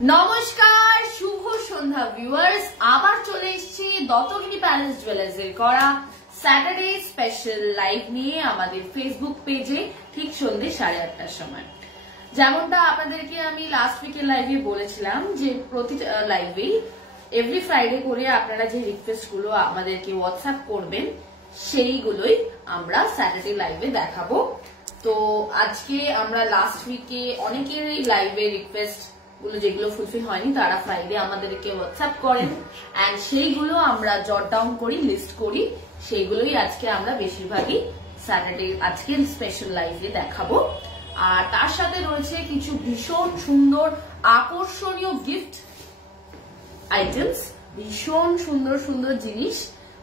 নমস্কার, শুভ সন্ধ্যা ভিউয়ার্স। আবার চলে এসেছি দত্তগিরি প্যালেস জুয়েলার্স এর করা স্যাটারডে স্পেশাল লাইভ নিয়ে আমাদের ফেসবুক পেজে ঠিক সন্ধ্যে 8:30টার সময়। যেমনটা আপনাদেরকে আমি লাস্ট উইকের লাইভে বলেছিলাম যে প্রতি লাইভেই এভরি ফ্রাইডে করে আপনারা যে রিকোয়েস্ট গুলো আমাদেরকে হোয়াটসঅ্যাপ করবেন সেইগুলোই আমরা স্যাটারডে লাইভে দেখাবো। তো আজকে আমরা লাস্ট উইকে অনেকেরই লাইভে রিকোয়েস্ট গুলো যেগুলো ফুলফিল হয়নি তারা ফ্রাইডে আমাদেরকে হোয়াটসঅ্যাপ করেন এন্ড সেইগুলো আমরা জট ডাউন করি, লিস্ট করি, সেইগুলোই আজকে আমরা বেশিরভাগই স্যাটারডে আজকের স্পেশাল লাইভে দেখাবো। আর তার সাথে রয়েছে কিছু ভীষণ সুন্দর আকর্ষণীয় গিফট আইটেমস, ভীষণ সুন্দর সুন্দর জিনিস।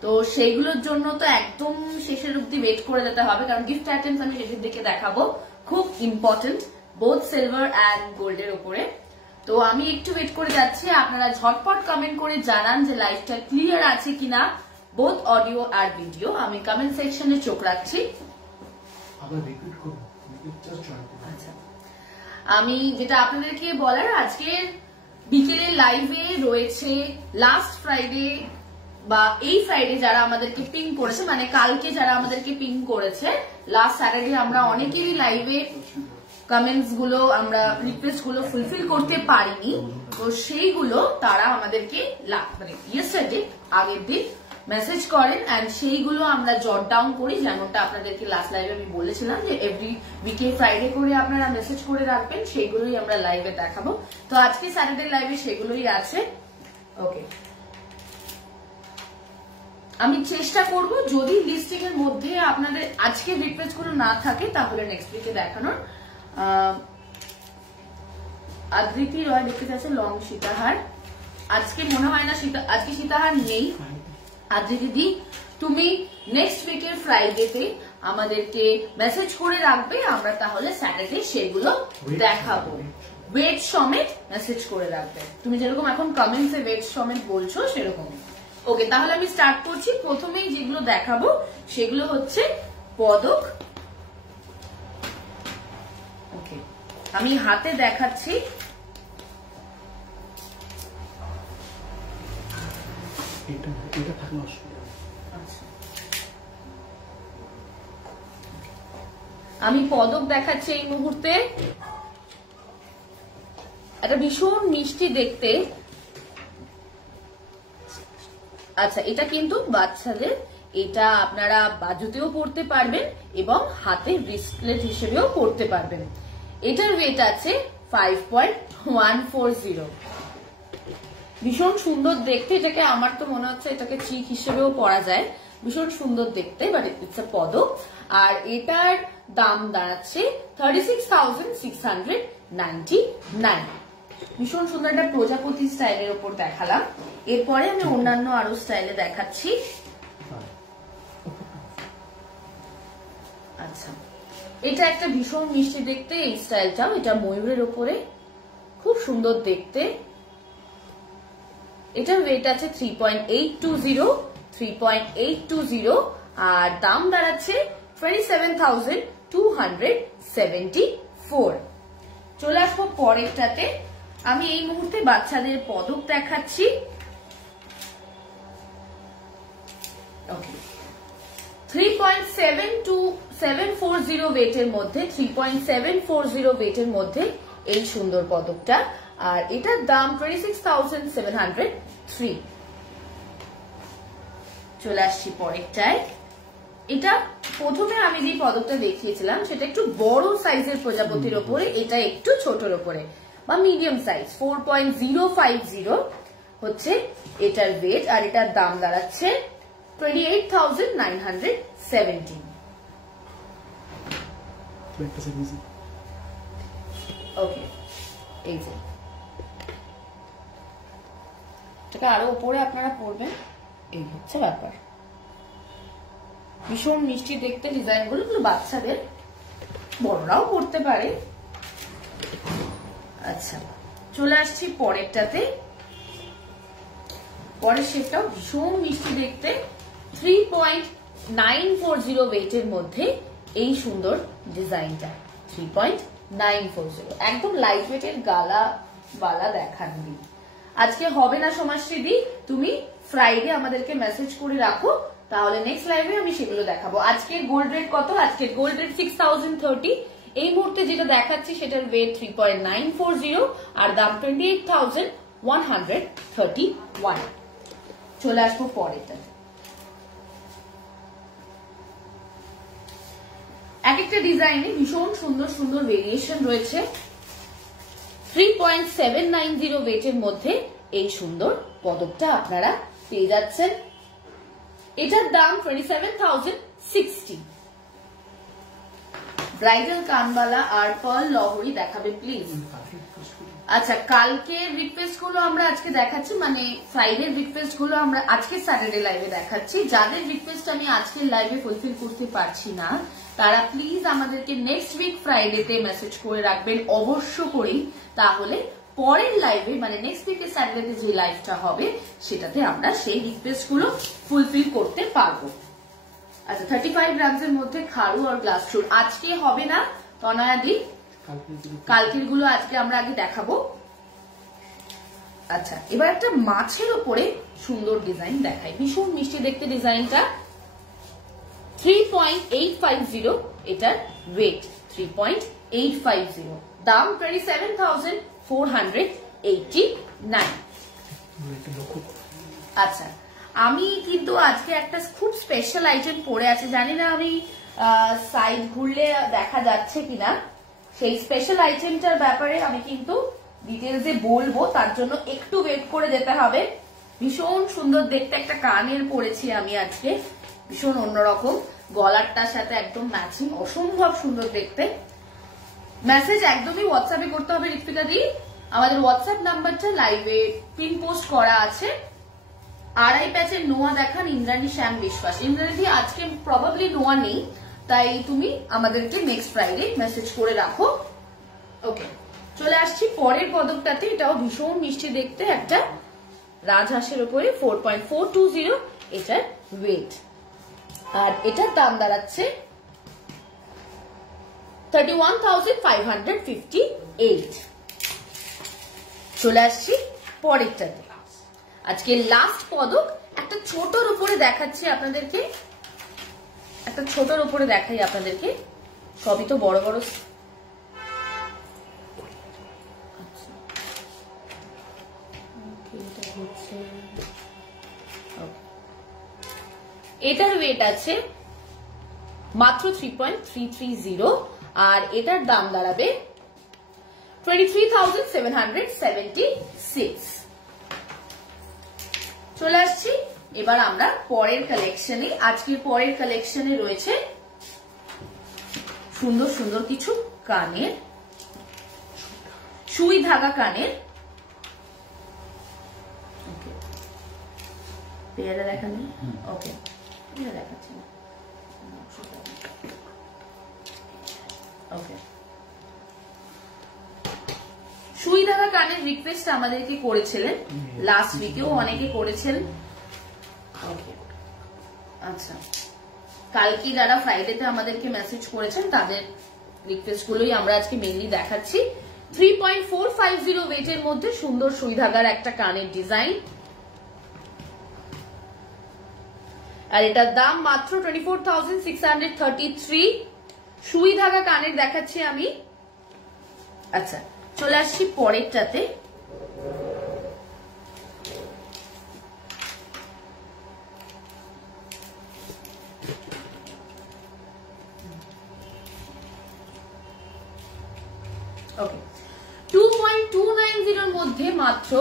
তো সেইগুলোর জন্য তো একদম শেষের অব্দি ওয়েট করে যেতে হবে, কারণ গিফট আইটেমস আমি শেষের দিকে দেখাবো, খুব ইম্পর্টেন্ট বোথ সিলভার অ্যান্ড গোল্ডের উপরে। তো আমি একটু ওয়েট করে যাচ্ছি, আপনারা ঝটপট কমেন্ট করে জানান যে লাইভটা ক্লিয়ার আছে কিনা, বোথ অডিও আর ভিডিও। আমি কমেন্ট সেকশনে চোখ রাখছি। আচ্ছা, আমি যেটা আপনাদেরকে বলার, আজকের বিকেলের লাইভে রয়েছে লাস্ট ফ্রাইডে বা এই ফ্রাইডে যারা আমাদেরকে পিং করেছে, মানে কালকে যারা আমাদেরকে পিং করেছে, লাস্ট স্যাটারডে আমরা অনেকেরই লাইভে কমেন্টস গুলো, আমরা রিকোয়েস্ট গুলো ফুলফিল করতে পারিনি। তো সেইগুলো তারা আমাদেরকে মানে ইয়েস্টারডে আগের দিন মেসেজ করেন এন্ড সেইগুলো আমরা জট ডাউন করি, যেমনটা আপনাদেরকে লাস্ট লাইভে আমি বলেছিলাম যে এভরি উইকে ফ্রাইডে করে আপনারা মেসেজ করে রাখবেন, সেইগুলোই আমরা লাইভে দেখাবো। তো আজকে স্যাটারডে লাইভে সেগুলোই আছে। ওকে, আমি চেষ্টা করব যদি লিস্টিং এর মধ্যে আপনাদের আজকের রিকোয়েস্ট গুলো না থাকে তাহলে নেক্সট উইকে দেখানোর। আদৃতি রয় দেখতে চাইছে লং সীতাহার, আজকে মনে হয় না আজকে সীতাহার নেই। আদৃতি দি, তুমি নেক্সট উইকের ফ্রাইডেতে আমাদেরকে মেসেজ করে রাখবে, আমরা তাহলে স্যাটারডে সেগুলো দেখাবো। ওয়েট সমেত মেসেজ করে রাখবে, তুমি যেরকম এখন কমেন্টসে ওয়েট সমেত বলছো সেরকম। ওকে, তাহলে আমি স্টার্ট করছি। প্রথমেই যেগুলো দেখাবো সেগুলো হচ্ছে পদক। ওকে, আমি হাতে দেখাচ্ছি। আমি পদক দেখাচ্ছি এই মুহূর্তে, একটা ভীষণ মিষ্টি দেখতে। আচ্ছা, এটা কিন্তু বাচ্চাদের, এটা আপনারা বাজুতেও পড়তে পারবেন এবং হাতে ব্রেসলেট হিসেবেও পড়তে পারবেন। এটার ওয়েট আছে 5.140। ভীষণ সুন্দর দেখতে, এটাকে আমার তো মনে হচ্ছে এটাকে চিক হিসেবেও পরা যায়, ভীষণ সুন্দর দেখতে, বাট ইটস এ পদক। আর এটার দাম দাঁড়াচ্ছে 36,699। ভীষণ সুন্দর একটা প্রজাপতি স্টাইলের উপর দেখালাম, এরপরে আমি অন্যান্য আরো স্টাইলে দেখাচ্ছি। আচ্ছা, এটা একটা ভীষণ মিষ্টি দেখতে এই স্টাইলটাও, এটা ময়ূরের উপরে, খুব সুন্দর দেখতে। এটার ওয়েট আছে 3.820 আর দাম দাঁড়াচ্ছে 27,274। চলে আসবো পরেরটাতে। আমি এই মুহূর্তে বাচ্চাদের পদক দেখাচ্ছি। ওকে, 3.740 ওয়েটের মধ্যে, 3.740 ওয়েটের মধ্যে এই সুন্দর পদকটা, আর এটার দাম 26,703। চলে আসছি পরেরটায়। এটা প্রথমে আমি যে পদকটা দেখিয়েছিলাম সেটা একটু বড় সাইজের প্রজাপতির ওপরে, এটা একটু ছোটর ওপরে বা মিডিয়াম সাইজ। 4.050 হচ্ছে এটার ওয়েট, আর এটার দাম দাঁড়াচ্ছে 28,970। ওকে, এই যে এটাকে আরো উপরে আপনারা পড়বেন, এই হচ্ছে ব্যাপার। ভীষণ মিষ্টি দেখতে ডিজাইন গুলো, বাচ্চাদের, বড়রাও পড়তে পারে। আচ্ছা, চলে আসছি পরেরটাতে। পরের শেপটাও ভীষণ মিষ্টি দেখতে, 3.940 ওয়েটের মধ্যে এই সুন্দর ডিজাইনটা, 3.940, একদম লাইট ওয়েটের গালা বালা দেখাননি। আজকে হবে না সমাজশ্রীদি, তুমি ফ্রাইডে আমাদেরকে মেসেজ করে রাখো, তাহলে নেক্সট লাইভে আমি সেগুলো দেখাবো। আজকে গোল্ড রেট কত? আজকে গোল্ড রেট 6030। এই মুহূর্তে যেটা দেখাচ্ছি সেটার ওয়েট 3.940 আর দাম 28,131। চলে আসবো পরেরটা। এক একটা ডিজাইনে ভীষণ সুন্দর সুন্দর ভেরিয়েশন রয়েছে। 3.790 ওয়েটের মধ্যে এই সুন্দর পদকটা আপনারা পেয়ে যাচ্ছেন। এটার দাম 27,060। ব্রাইডাল কানবালা আর পার্ল লহরি দেখাবে প্লিজ। আচ্ছা, কালকের রিকোয়েস্ট গুলো আমরা আজকে দেখাচ্ছি, মানে ফ্রাইডে রিকোয়েস্ট গুলো আমরা আজকে স্যাটারডে লাইভে দেখাচ্ছি। যাদের রিকোয়েস্ট আমি আজকের লাইভে ফুলফিল করতে পারছি না তারা প্লিজ আমাদেরকে নেক্সট উইক ফ্রাইডেতে মেসেজ করে রাখবেন অবশ্য করেই, তাহলে পরের লাইভে মানে নেক্সট উইকের স্যাটারডেতে যে লাইভটা হবে সেটাতে আমরা সেই রিকোয়েস্ট গুলো ফুলফিল করতে পারবো। আচ্ছা, 35 গ্রামসের মধ্যে খাড়ু আর গ্লাস চুল আজকে হবে না তনয়াদি, কালকের গুলো আজকে আমরা আগে দেখাবো। আচ্ছা, এবার একটা মাছের উপরে সুন্দর ডিজাইন দেখাই, ভীষণ মিষ্টি দেখতে ডিজাইনটা। 3.850 এটার ওয়েট 3.850, দাম 27,489। আচ্ছা, আমি কিন্তু আজকে একটা খুব স্পেশাল আইটেম পরে আছে, জানি না আমি সাইড ঘুরলে দেখা যাচ্ছে কিনা। সেই স্পেশাল আইটেমটার ব্যাপারে আমি কিন্তু ডিটেলসে বলবো, তার জন্য একটু ওয়েট করে যেতে হবে। ভীষণ সুন্দর দেখতে একটা কানের পরেছি আমি আজকে, ভীষণ অন্যরকম, গলারটার সাথে একদম ম্যাচিং, অসম্ভব সুন্দর দেখতে। মেসেজ একদমই হোয়াটসঅ্যাপে করতে হবে ঋত্বিকা দি। আমাদের হোয়াটসঅ্যাপ নাম্বারটা লাইভে পিন পোস্ট করা আছে। আড়াই প্যাচের নোয়া দেখান ইন্দ্রাণী শ্যাম বিশ্বাস। ইন্দ্রাণী দি আজকে প্রবাবলি নোয়া নেই, তাই তুমি আমাদেরকে নেক্সট ফ্রাইডে মেসেজ করে রাখো। ওকে, চলে আসছি পরের পদকটাতে। এটাও ভীষণ মিষ্টি দেখতে, একটা রাজহাঁসের উপরে 4.420 এটার ওয়েট, আর এটার দাম দাঁড়াচ্ছে 31,558। চলে আসছি পরেরটাতে। আজকে লাস্ট পদক একটা ছোটর উপরে দেখাচ্ছি আপনাদেরকে, একটা ছোটর উপরে দেখাই আপনাদেরকে, সবই তো বড় বড়। এটার ওয়েট আছে মাত্র 3.330 আর এটার দাম দাঁড়াবে 23,776। চলে আসছি এবার আমরা পরের কালেকশনে। আজকের পরের কালেকশনে রয়েছে সুন্দর সুন্দর কিছু কানের, সুই ধাগা কানের। পেয়ারা দেখানি, ওকে পেয়ারা দেখাচ্ছি না, ওকে। সুই ধাগা কানের রিকোয়েস্ট আমাদেরকে করেছিলেন লাস্ট উইকেও, অনেকে করেছেন। ওকে, আচ্ছা, কালকে যারা ফ্রাইডেতে আমাদেরকে মেসেজ করেছেন তাদের রিকোয়েস্ট গুলোই আমরা আজকে মেইনলি দেখাচ্ছি। 3.450 ওয়েটের মধ্যে সুন্দর সুই ধাগার একটা কানের ডিজাইন, আর এটার দাম মাত্র 24,633। সুই ধাগা কানের দেখাচ্ছি আমি। আচ্ছা, চলে আসছি পরেরটাতে। ওকে, 2.290 মধ্যে মাত্র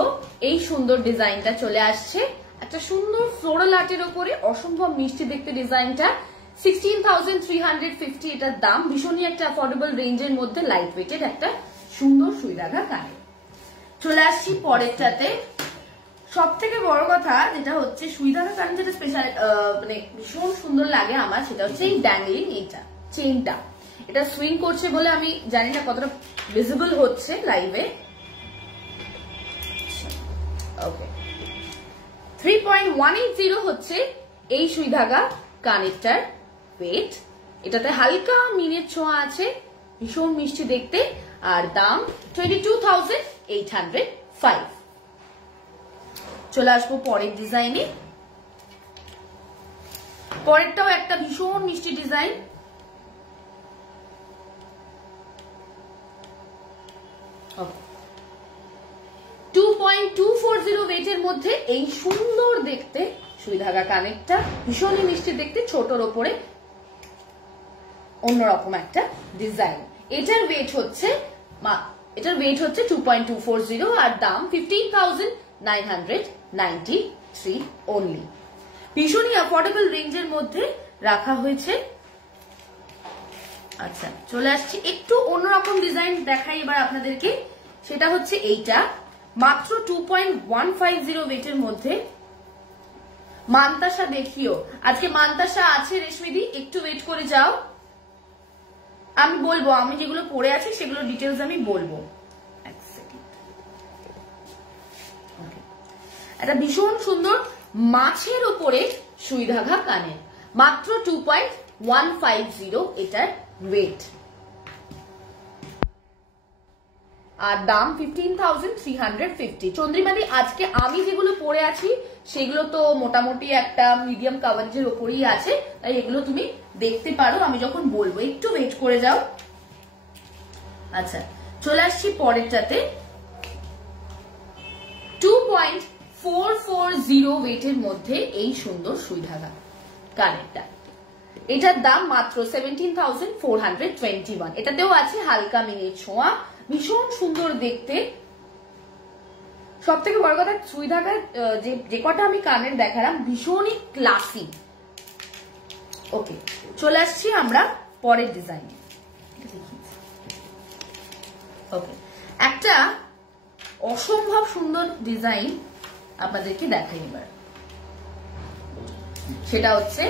এই সুন্দর ডিজাইনটা চলে আসছে, একটা সুন্দর ফ্লোরাল আর্টের উপরে অসম্ভব মিষ্টি দেখতে ডিজাইনটা। 16,350 এটার দাম, ভীষণই একটা অ্যাফোর্ডেবল রেঞ্জের মধ্যে লাইট ওয়েটেড একটা সুন্দর সুই ধাগা কানের। চলে আসছি পরেরটাতে। সব থেকে বড় কথা যেটা হচ্ছে সুই ধাগা কানের যেটা স্পেশাল মানে ভীষণ সুন্দর লাগে আমার, সেটা হচ্ছে এই ড্যাঙ্গলিং এইটা চেইনটা। এটা সুইং করছে বলে আমি জানি না কতটা ভিজিবল হচ্ছে লাইভে। ওকে, 3.180 হচ্ছে এই সুই ধাগা কানেরটার ওয়েট। এটাতে হালকা মিনের ছোঁয়া আছে, ভীষণ মিষ্টি দেখতে, আর দাম 22,805। চলে আসবো পরের ডিজাইনে। পরেরটাও একটা ভীষণ মিষ্টি ডিজাইন। Okay. 2.240 ওয়েটের মধ্যে এই সুন্দর দেখতে সুই ধাগা কানেরটা, ভীষণই মিষ্টি দেখতে, ছোটর ওপরে অন্যরকম একটা ডিজাইন। এটার ওয়েট হচ্ছে 2.240 আর দাম 15,993 অনলি। ভীষণই অ্যাফোর্ডেবল রেঞ্জের মধ্যে রাখা হয়েছে। আচ্ছা, চলে আসছি একটু অন্যরকম ডিজাইন দেখাই এবার আপনাদেরকে। সেটা হচ্ছে এইটা, মাত্র 2.150 ওয়েটের মধ্যে। মান্তাসা দেখিও, আজকে মান্তাসা আছে রেশমিদি, একটু ওয়েট করে যাও, আমি বলবো, আমি যেগুলো পরে আছি সেগুলো ডিটেলস আমি বলবো। একটা ভীষণ সুন্দর মাছের উপরে সুই ধাগা কানের, মাত্র 2.150 এটার ওয়েট, আর দাম 15,350। চন্দ্রিমাদি, আজকে আমি যেগুলো পরে আছি সেগুলো তো মোটামুটি একটা মিডিয়াম কাভারেজের উপরেই আছে, তাই এগুলো তুমি দেখতে পারো আমি যখন বলবো, একটু ওয়েট করে যাও। আচ্ছা, চলে আসছি পরেরটাতে। 2.440 ওয়েটের মধ্যে এই সুন্দর সুই ধাগা কানেরটা, এটার দাম মাত্র 17,421। এটাতেও আছে হালকা মিনির ছোঁয়া, ভীষণ সুন্দর দেখতে। সব থেকে বড় কথা, সুই ধাগা যে কটা আমি কানের দেখালাম ভীষণই ক্লাসি। ওকে, চলে আসছি আমরা পরের ডিজাইনে। ওকে, একটা অসম্ভব সুন্দর ডিজাইন আপনাদেরকে দেখাই এবার। সেটা হচ্ছে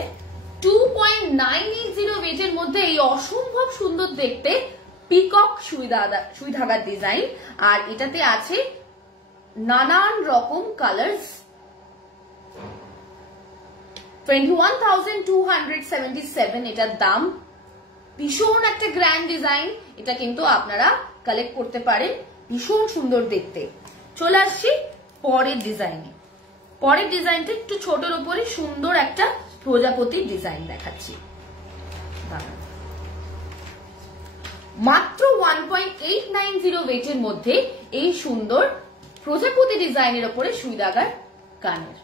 2.980 ওয়েটের মধ্যে এই অসম্ভব সুন্দর দেখতে পিকক সুই ধাগার ডিজাইন, আর এটাতে আছে নানান রকম কালার্স। 21,277 এটার দাম। ভীষণ একটা গ্র্যান্ড ডিজাইন, এটা কিন্তু আপনারা কালেক্ট করতে পারেন, ভীষণ সুন্দর দেখতে। চলে আসছি পরের ডিজাইনে। পরের ডিজাইনটা একটু ছোটর উপরে সুন্দর একটা প্রজাপতির ডিজাইন দেখাচ্ছি। মাত্র 1.890 ওয়েটের মধ্যে এই সুন্দর প্রজাপতি ডিজাইনের উপরে সুই ধাগার কানের,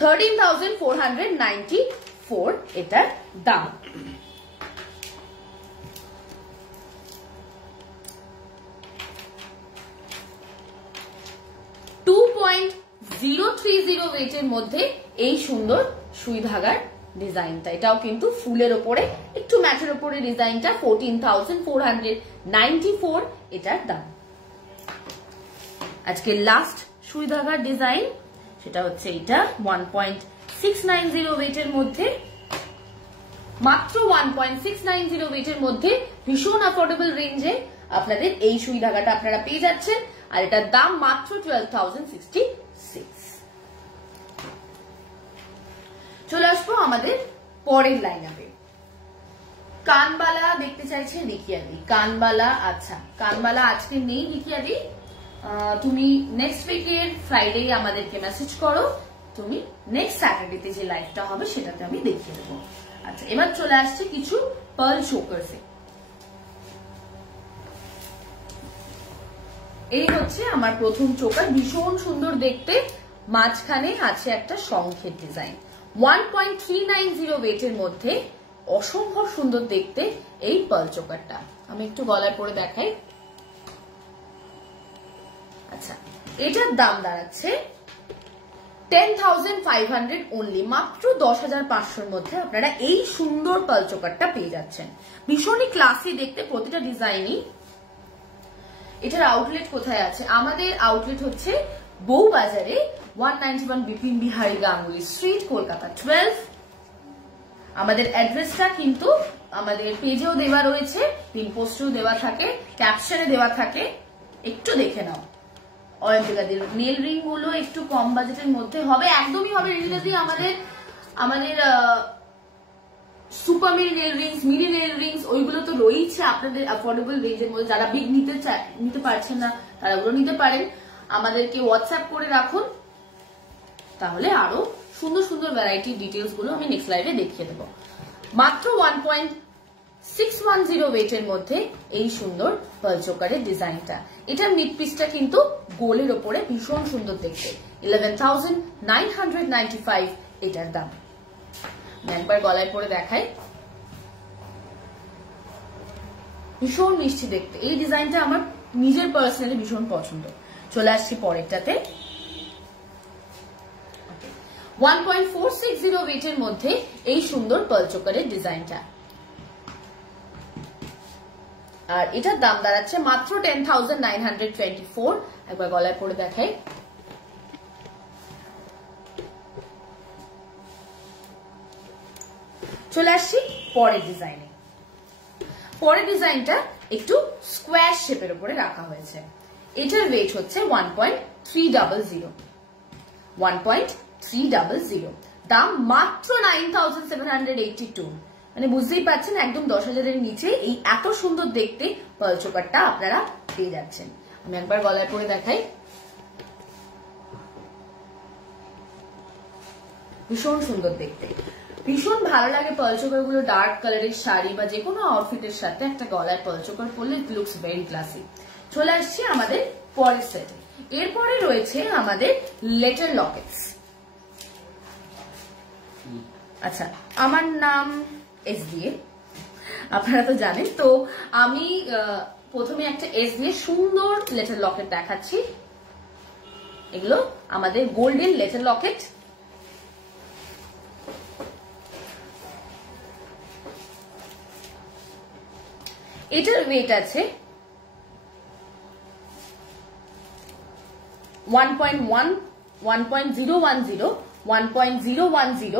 13,494 এটার দাম। ওয়েটের মধ্যে এই সুন্দর সুই ধাগার ডিজাইনটা, এটাও কিন্তু ফুলের ওপরে একটু ম্যাটের ওপরে ডিজাইনটা, 14,494 এটার দাম। আজকে লাস্ট সুই ধাগার ডিজাইন, সেটা হচ্ছে এটা 1.690 ওয়েটের মধ্যে, মাত্র 1.690 ওয়েটের মধ্যে ভীষণ অ্যাফোর্ডেবল রেঞ্জে আপনাদের এই সুই ধাগাটা আপনারা পেয়ে যাচ্ছেন, আর এটার দাম মাত্র 12,066। চলে আসবো আমাদের পরের লাইন আপে। কানবালা দেখতে চাইছে রিকিয়াদি, কানবালা। আচ্ছা, কানবালা আজকে নেই রিকিয়াদি, তুমি নেক্সট উইকের ফ্রাইডে আমাদেরকে মেসেজ করো, তুমি নেক্সট স্যাটারডেতে যে লাইভটা হবে সেটাতে আমি দেখিয়ে দেবো। আচ্ছা, এবার চলে আসছে কিছু পার্ল চোকারসে। এই হচ্ছে আমার প্রথম চোকার, ভীষণ সুন্দর দেখতে, মাঝখানে আছে একটা শঙ্খের ডিজাইন, 1.390 ওয়েটের মধ্যে অসম্ভব সুন্দর দেখতে এই পার্ল চোকারটা। আমি একটু গলায় পরে দেখাই। আচ্ছা, এটার দাম দাঁড়াচ্ছে 10,500 অনলি, মাত্র 10,500 মধ্যে আপনারা এই সুন্দর পার্ল চোকারটা পেয়ে যাচ্ছেন। ভীষণই ক্লাসি দেখতে প্রতিটা ডিজাইনই। এটার আউটলেট কোথায় আছে? আমাদের আউটলেট হচ্ছে বউবাজারে 191 বিপিন বিহারী গাঙ্গুলি স্ট্রিট, কলকাতা 12। আমাদের অ্যাড্রেসটা কিন্তু আমাদের পেজেও দেওয়া রয়েছে, পিন পোস্টেও দেওয়া থাকে, ক্যাপশনে দেওয়া থাকে, একটু দেখে নাও। অয়ন্তিকাদের নেল রিং গুলো একটু কম বাজেটের মধ্যে হবে, একদমই হবে রিলেজি। আমাদের super mini nail Rings, mini nail Rings, ওইগুলো তো রয়েছে আপনাদের অ্যাফোর্ডেবল রেঞ্জের মধ্যে। যারা বিগ নিতে পারছেন না তারা ওগুলো নিতে পারেন। আমাদেরকে হোয়াটসঅ্যাপ করে রাখুন, তাহলে আরো সুন্দর সুন্দর ভ্যারাইটি ডিটেলস গুলো আমি নেক্সট লাইভে দেখিয়ে দেবো। মাত্র 1.610 ওয়েটের মধ্যে এই সুন্দর পার্ল চোকারের ডিজাইনটা। এটার মিড পিসটা কিন্তু গোলের ওপরে ভীষণ সুন্দর দেখতে। 11,995 এটার দাম। একবার গলায় পরে দেখাই, ভীষণ মিষ্টি দেখতে। এই ডিজাইনটা আমার নিজের পার্সোনালি ভীষণ পছন্দ। চলে আসছি পরেরটাতে। 1.460 ওয়েটের মধ্যে এই সুন্দর পার্ল চোকারের ডিজাইনটা, আর এটার দাম দাঁড়াচ্ছে মাত্র 10,924। একবার গলায় পরে দেখাই। চলে আসছি পরের ডিজাইনে। পরের ডিজাইনটা একটু স্কোয়ার শেপের উপরে রাখা হয়েছে। এটার ওয়েট হচ্ছে 1.300, দাম মাত্র 9,782। মানে বুঝতেই পারছেন একদম 10,000-এর নিচে এই এত সুন্দর দেখতে পার্ল চোকারটা আপনারা পেয়ে যাচ্ছেন। আমি একবার গলায় পরে দেখাই। ভীষণ সুন্দর দেখতে, ভীষণ ভালো লাগে পার্ল চোকার গুলো। ডার্ক কালারের শাড়ি বা যে কোনো আউটফিটের সাথে একটা গলায় পার্ল চোকার পরলে ইট লুকস ভেরি ক্লাসি। চলে আসছি আমাদের পরের সেটে। এরপরে রয়েছে আমাদের লেটার লকেটস। আচ্ছা, আমার নাম এস দিয়ে, আপনারা তো জানেন। তো আমি প্রথমে একটা এস দিয়ে সুন্দর লেটার লকেট দেখাচ্ছি। এগুলো আমাদের গোল্ডেন লেটার লকেট। এটার ওয়েট আছে 1.010,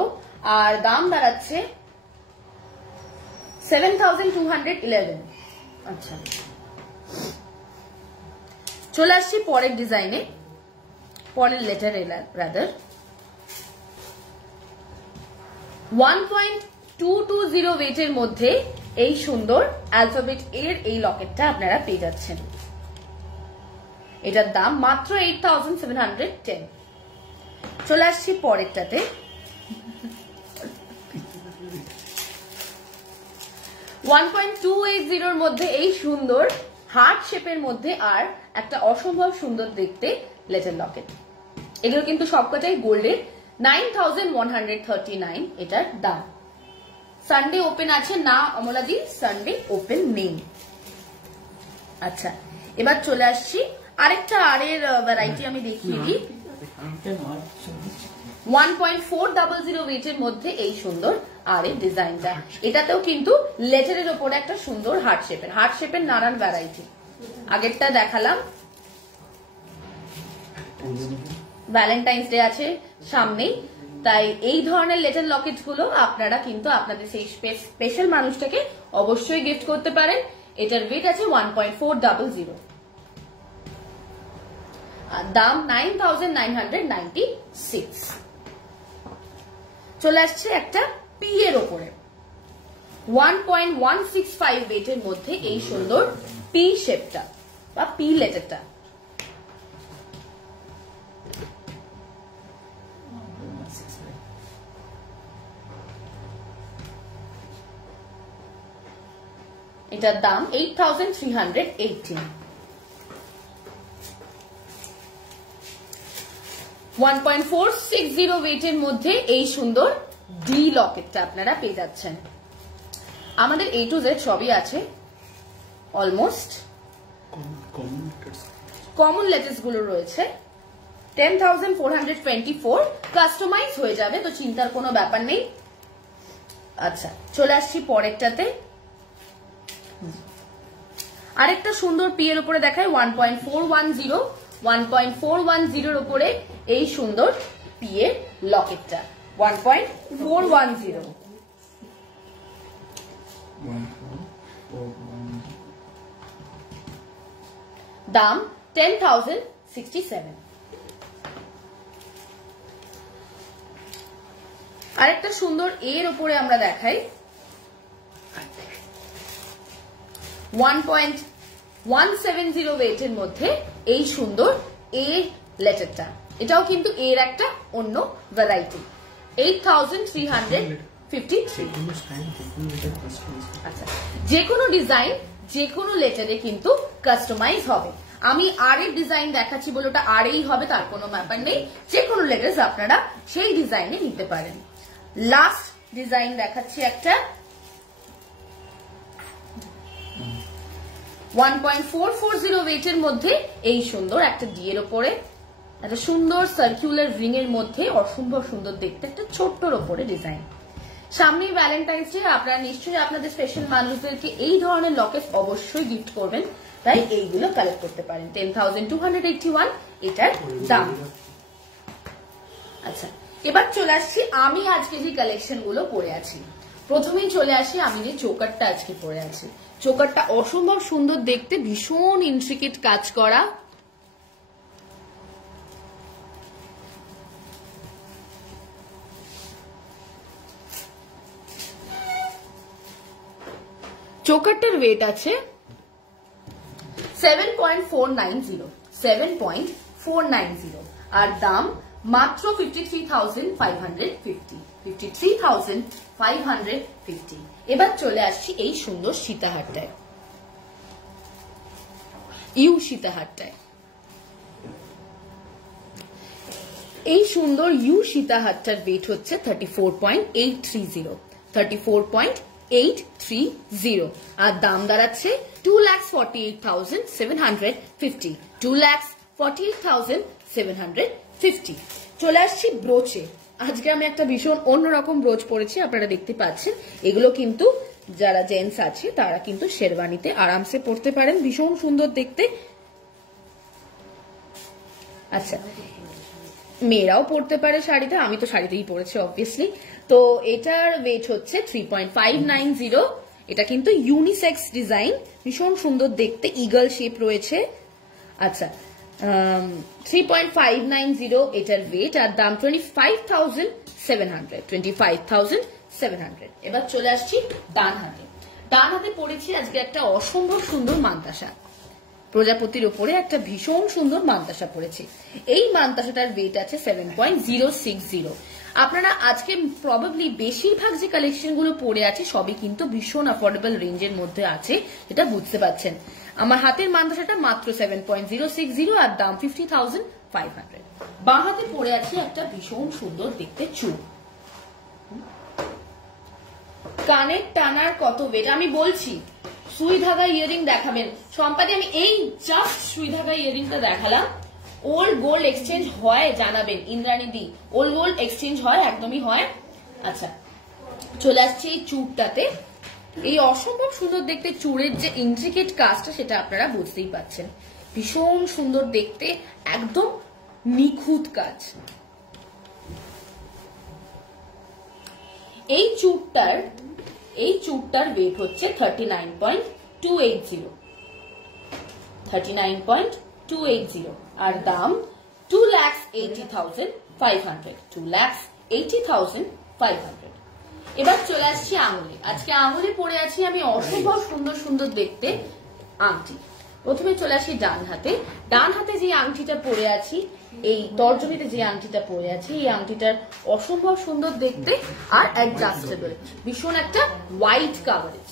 আর দাম দাঁড়াচ্ছে 7,211। আচ্ছা, চলে আসছি পরের ডিজাইনে, পরের লেটার রাদার। 1.220 ওয়েটের মধ্যে এই সুন্দর অ্যালফাবেট এর এই লকেটটা আপনারা পেয়ে যাচ্ছেন। এটার দাম মাত্র 8,710। চলে আসছি পরেরটাতে। 1.280 মধ্যে এই সুন্দর হার্ট শেপের মধ্যে আর একটা অসম্ভব সুন্দর দেখতে লেটার লকেট। এগুলো কিন্তু সবকটাই গোল্ডের। 9,139 এটার দাম। সানডে ওপেন আছে না অমলাদি? সানডে ওপেন নেই। আচ্ছা, এবার চলে আসছি আরেকটা আরের ভ্যারাইটি আমি দেখিয়ে দিই। 1.400 ওয়েটের মধ্যে এই সুন্দর আরের ডিজাইনটা। এটাতেও কিন্তু লেটারের ওপরে একটা সুন্দর হার্ট শেপের নানান ভ্যারাইটি। আগেরটা দেখালাম। ভ্যালেন্টাইন্স ডে আছে সামনেই, তাই এই ধরনের লেটার লকেট গুলো আপনারা কিন্তু আপনাদের সেই স্পেশাল মানুষটাকে অবশ্যই গিফট করতে পারেন। এটার ওয়েট আছে 1.400, আর দাম 9,996। চলে আসছে একটা পি এর ওপরে। 1.165 ওয়েটের মধ্যে এই সুন্দর পি শেপটা বা পি লেটারটা। এটার দাম 8,318। 1.460 ওয়েটের মধ্যে এই সুন্দর ডি লকেটটা আপনারা পেয়ে যাচ্ছেন। আমাদের A to Z সবই আছে অলমোস্ট। কমন লেটার্স গুলো রয়েছে। 10,424 কাস্টমাইজ হয়ে যাবে, তো চিন্তার কোনো ব্যাপার নেই। আচ্ছা, চলে আসছি পরেরটাতে। আরেকটা সুন্দর পি এর উপরে দেখায় 1.410 উপরে এই সুন্দর পি এর লকেটটা 1.410। দাম 10,067। আরেকটা সুন্দর এর উপরে আমরা দেখাই 1.170 ওয়েটের মধ্যে এই সুন্দর এ লেটারটা, এটাও কিন্তু এর একটা অন্য ভ্যারাইটি। 8353। আচ্ছা, যে কোনো ডিজাইন যে কোনো লেটারে কিন্তু কাস্টমাইজ হবে। আমি আর এর ডিজাইন দেখাচ্ছি বলে ওটা আর এই হবে তার কোনো ব্যাপার নেই, যে কোনো লেটার আপনারা সেই ডিজাইনে নিতে পারেন। লাস্ট ডিজাইন দেখাচ্ছি একটা 1.440 ওয়েটের মধ্যে এই সুন্দর একটা ডি এর ওপরে একটা সুন্দর সার্কুলার রিং এর মধ্যে অসম্ভব সুন্দর দেখতে একটা ছোট্টর ওপরে ডিজাইন। সামনে ভ্যালেন্টাইন্স ডে, আপনারা নিশ্চয়ই আপনাদের স্পেশাল মানুষদেরকে এই ধরনের লকেট অবশ্যই গিফট করবেন, তাই এইগুলো কালেক্ট করতে পারেন। 10,281 এটার দাম। আচ্ছা, এবার চলে আসছি আমি আজকে যে কালেকশন গুলো পরে আছি। প্রথমেই চলে আসি আমি যে চোকারটা আজকে পরে আছি। চোকারটা অসম্ভব সুন্দর দেখতে, ভীষণ ইন্ট্রিকেট কাজ করা। চোকারটার ওয়েট আছে 7.490 আর দাম মাত্র 53,550। 53,550। এবার চলে আসছি এই সুন্দর সীতাহারটায়, ইউ সীতাহারটায়। এই সুন্দর ইউ সীতাহারটার ওয়েট হচ্ছে 34.830। 34.830 আর দাম দাঁড়াচ্ছে 2,48,750। 2,48,750। চলে আসছি ব্রোচে। আজকে আমি একটা ভীষণ অন্যরকম ব্রোচ পরেছি, আপনারা দেখতে পাচ্ছেন। এগুলো কিন্তু যারা জেন্টস আছে তারা কিন্তু শেরওয়ানিতে আরামসে পরতে পারেন, ভীষণ সুন্দর দেখতে। আচ্ছা, মেয়েরাও পরতে পারে শাড়িতে, আমি তো শাড়িতেই পরেছি অবভিয়াসলি। তো এটার ওয়েট হচ্ছে 3.590। এটা কিন্তু ইউনিসেক্স ডিজাইন, ভীষণ সুন্দর দেখতে, ইগল শেপ রয়েছে। আচ্ছা, 3.590 এটার ওয়েট আর দাম 25,700। 25,700। এবার চলে আসছি ডান হাতে। ডান হাতে পরেছি আজকে একটা অসম্ভব সুন্দর মান্তাসা, প্রজাপতির উপরে একটা ভীষণ সুন্দর মান্তাসা পড়েছি। এই মান্তাসাটার ওয়েট আছে 7.060। আপনারা আজকে প্রবাবলি বেশিরভাগ যে কালেকশন গুলো পড়ে আছে সবই কিন্তু ভীষণ অ্যাফোর্ডেবল রেঞ্জের মধ্যে আছে, যেটা বুঝতে পারছেন। আমার হাতের মান্তাসাটা মাত্র 7.060 আর দাম 50,500। বাঁ হাতে পড়ে আছে একটা ভীষণ সুন্দর দেখতে চুল। কানের টানার কত ওয়েট আমি বলছি। সুই ধাগা ইয়ারিং দেখাবেন সম্পাদি, আমি এই জাস্ট সুই ধাগা ইয়ারিংটা দেখালাম। ওল্ড গোল্ড এক্সচেঞ্জ হয় জানাবেন ইন্দ্রাণী দি, ওল্ড গোল্ড এক্সচেঞ্জ হয়, একদমই হয়। আচ্ছা, চলে আসছে এই চুড়টাতে। এই অসম্ভব সুন্দর দেখতে চুড়ের যে ইন্ট্রিকেট কাজটা সেটা আপনারা বুঝতেই পাচ্ছেন, ভীষণ সুন্দর দেখতে, একদম নিখুঁত কাজ। এই চুড়টার ওয়েট হচ্ছে 39.280। 39.280 আর দাম 2,80,500। 2,80,500। এবার চলে আসছি আঙুলে। আজকে আঙুলে পরে আছি আমি অসম্ভব সুন্দর সুন্দর দেখতে আংটি। প্রথমে চলে আসি ডান হাতে। ডান হাতে যে আংটিটা পরে আছি, এই তর্জনীতে যে আংটিটা পরে আছি, এই আংটিটার অসম্ভব সুন্দর দেখতে আর অ্যাডজাস্টেবল, ভীষণ একটা হোয়াইট কাভারেজ।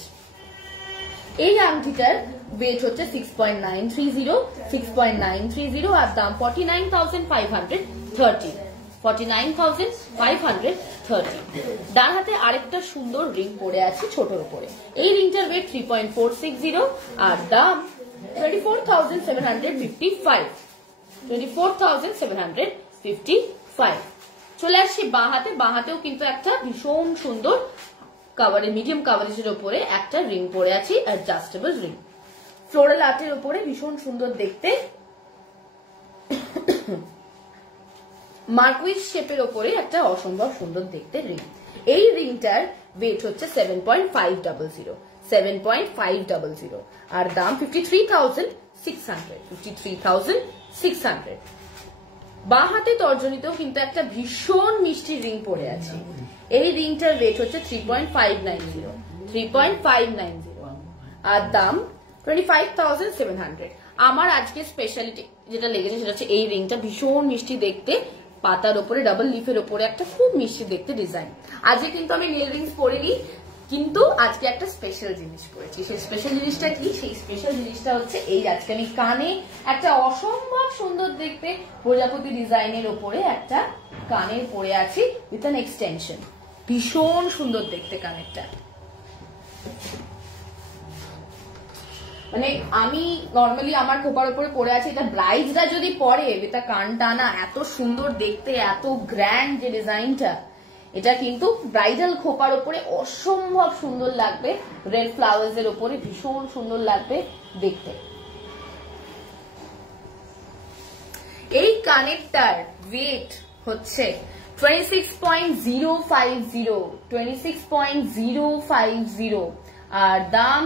এই আংটিটার ওয়েট হচ্ছে 6.930 আর দাম 49,530। 49,530। ডান হাতে আরেকটা সুন্দর রিং পরে আছে ছোটর উপরে। এই রিংটার ওয়েট 3.460 আর দাম 24,755। 24,755। চলে আসছি বাঁ হাতে। বাঁ হাতেও কিন্তু একটা ভীষণ সুন্দর কাভারেজ, মিডিয়াম কাভারেজের উপরে একটা রিং পরে আছি, অ্যাডজাস্টেবল রিং, ফ্লোরাল আর্টের উপরে, ভীষণ সুন্দর দেখতে, মার্কুইজ শেপের উপরে একটা অসম্ভব সুন্দর দেখতে রিং। এই রিংটার ওয়েট হচ্ছে 7.500। 7.500 আর দাম 53,600। 53,600। বাঁ হাতে তর্জনীতেও কিন্তু একটা ভীষণ মিষ্টি রিং পরে আছে। এই রিংটার ওয়েট হচ্ছে 3.590। 3.590 আর দাম 25,700। আমার আজকে স্পেশালিটি যেটা লেগেছে সেটা হচ্ছে এই রিংটা, ভীষণ মিষ্টি দেখতে, পাতার উপরে ডাবল লিফের উপরে একটা খুব মিষ্টি দেখতে ডিজাইন। আজকে কিন্তু আমি নেল রিংস পরিনি, কিন্তু আজকে একটা স্পেশাল জিনিস পরেছি। সেই স্পেশাল জিনিসটা কি? সেই স্পেশাল জিনিসটা হচ্ছে এই, আজকে আমি কানে একটা অসম্ভব সুন্দর দেখতে প্রজাপতি ডিজাইনের উপরে একটা কানের পরে আছি উইথ অ্যান এক্সটেনশন। ভীষণ সুন্দর দেখতে কানেরটা। মানে আমি নর্মালি আমার খোপার উপরে পরে আছি, এটা ব্রাইডরা যদি পরে এটা কান টানা, এত সুন্দর দেখতে, এত গ্র্যান্ড যে ডিজাইনটা, এটা কিন্তু ব্রাইডাল খোপার উপরে অসম্ভব সুন্দর লাগবে। রেড ফ্লাওয়ার্স এর উপরে ভীষণ সুন্দর লাগবে দেখতে। এই কানেরটার ওয়েট হচ্ছে 26.050, আর দাম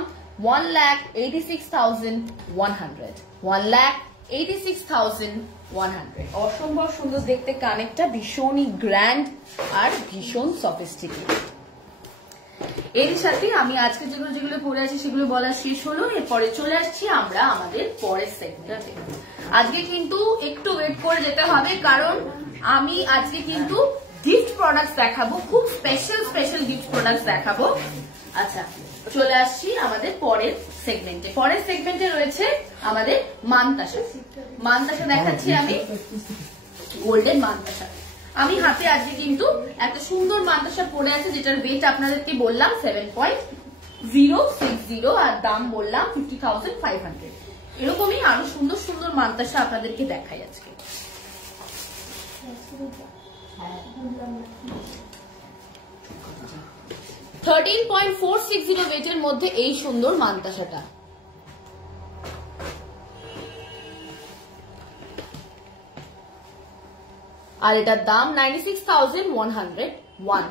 1,86,100, 1,86,100। অসম্ভব সুন্দর দেখতে কানেরটা, ভীষণই গ্র্যান্ড আর ভীষণ সফিস্টিকেটেড। এর সাথে আমি আজকে যেগুলো পরে আছি সেগুলো বলা শেষ হলো। এরপরে চলে আসছি আমরা আমাদের পরের সেগমেন্টে। আজকে কিন্তু একটু ওয়েট করে যেতে হবে, কারণ আমি আজকে কিন্তু গিফট প্রোডাক্টস দেখাবো, খুব স্পেশাল গিফট প্রোডাক্টস দেখাবো। আচ্ছা, চলে আসছি আমাদের পরের সেগমেন্টে। পরের সেগমেন্টে রয়েছে আমাদের মানতাসা দেখাচ্ছি আমি, গোল্ডেন মানতাসা। আমি হাতে আজকে কিন্তু একটা সুন্দর মানতাসা পরে আছে, যেটার ওয়েট আপনাদেরকে বললাম 7.060 আর দাম বললাম 50,500। এরকমই আরো সুন্দর সুন্দর মানতাসা আপনাদেরকে দেখাই আজকে। 13.460 ওয়েটের মধ্যে এই সুন্দর মানতাসাটা। আর এটার দাম 96,101।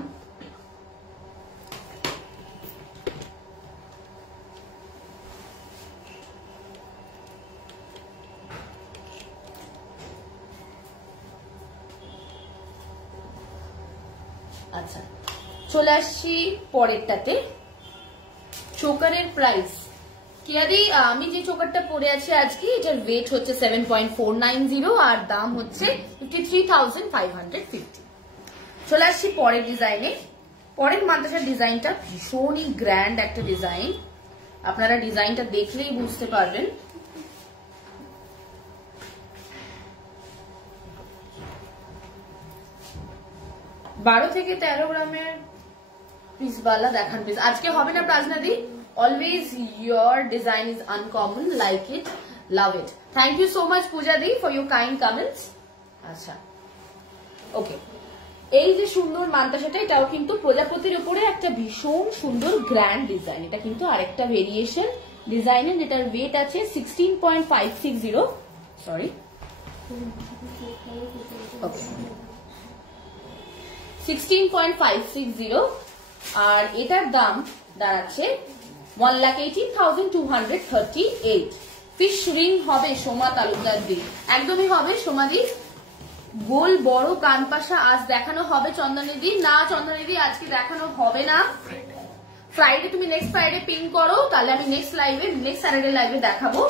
আচ্ছা, চলে আসছি পরেরটাতে। চোকারের প্রাইস কিয়াদি, আমি যে চোকারটা পরে আছি আজকে, এটার ওয়েট হচ্ছে 7.490 আর দাম হচ্ছে 53,550। চলে আসছি পরের ডিজাইনে। পরের মানতাসার ডিজাইনটা ভীষণই গ্র্যান্ড একটা ডিজাইন, আপনারা ডিজাইনটা দেখলেই বুঝতে পারবেন। বারো থেকে 13 গ্রামের পিসবালা দেখান প্লিজ। আজকে হবে না প্রাজনাদি, always your design is uncommon, like it, love it. Thank you so much Pooja di for your kind comments. আচ্ছা, ওকে, এই যে সুন্দর মানতাসাটা, এটাও কিন্তু প্রজাপতির উপরে একটা ভীষণ সুন্দর গ্র্যান্ড ডিজাইন। এটা কিন্তু আরেকটা ভেরিয়েশন ডিজাইনের, যেটার ওয়েট আছে 16.560, সরি, ওকে, 16.560 আর এটার দাম দাঁড়াচ্ছে 1,18,238। ফিশ রিং হবে সোমা তালুকদার দি, একদমই হবে সোমাদি। গোল বড় কানপাশা আজ দেখানো হবে চন্দনিদি, না চন্দনিদি আজকে দেখানো হবে না। ফ্রাইডে, তুমি নেক্সট ফ্রাইডে পিন করো, তাহলে আমি নেক্সট স্যাটারডে লাইভে দেখাবো।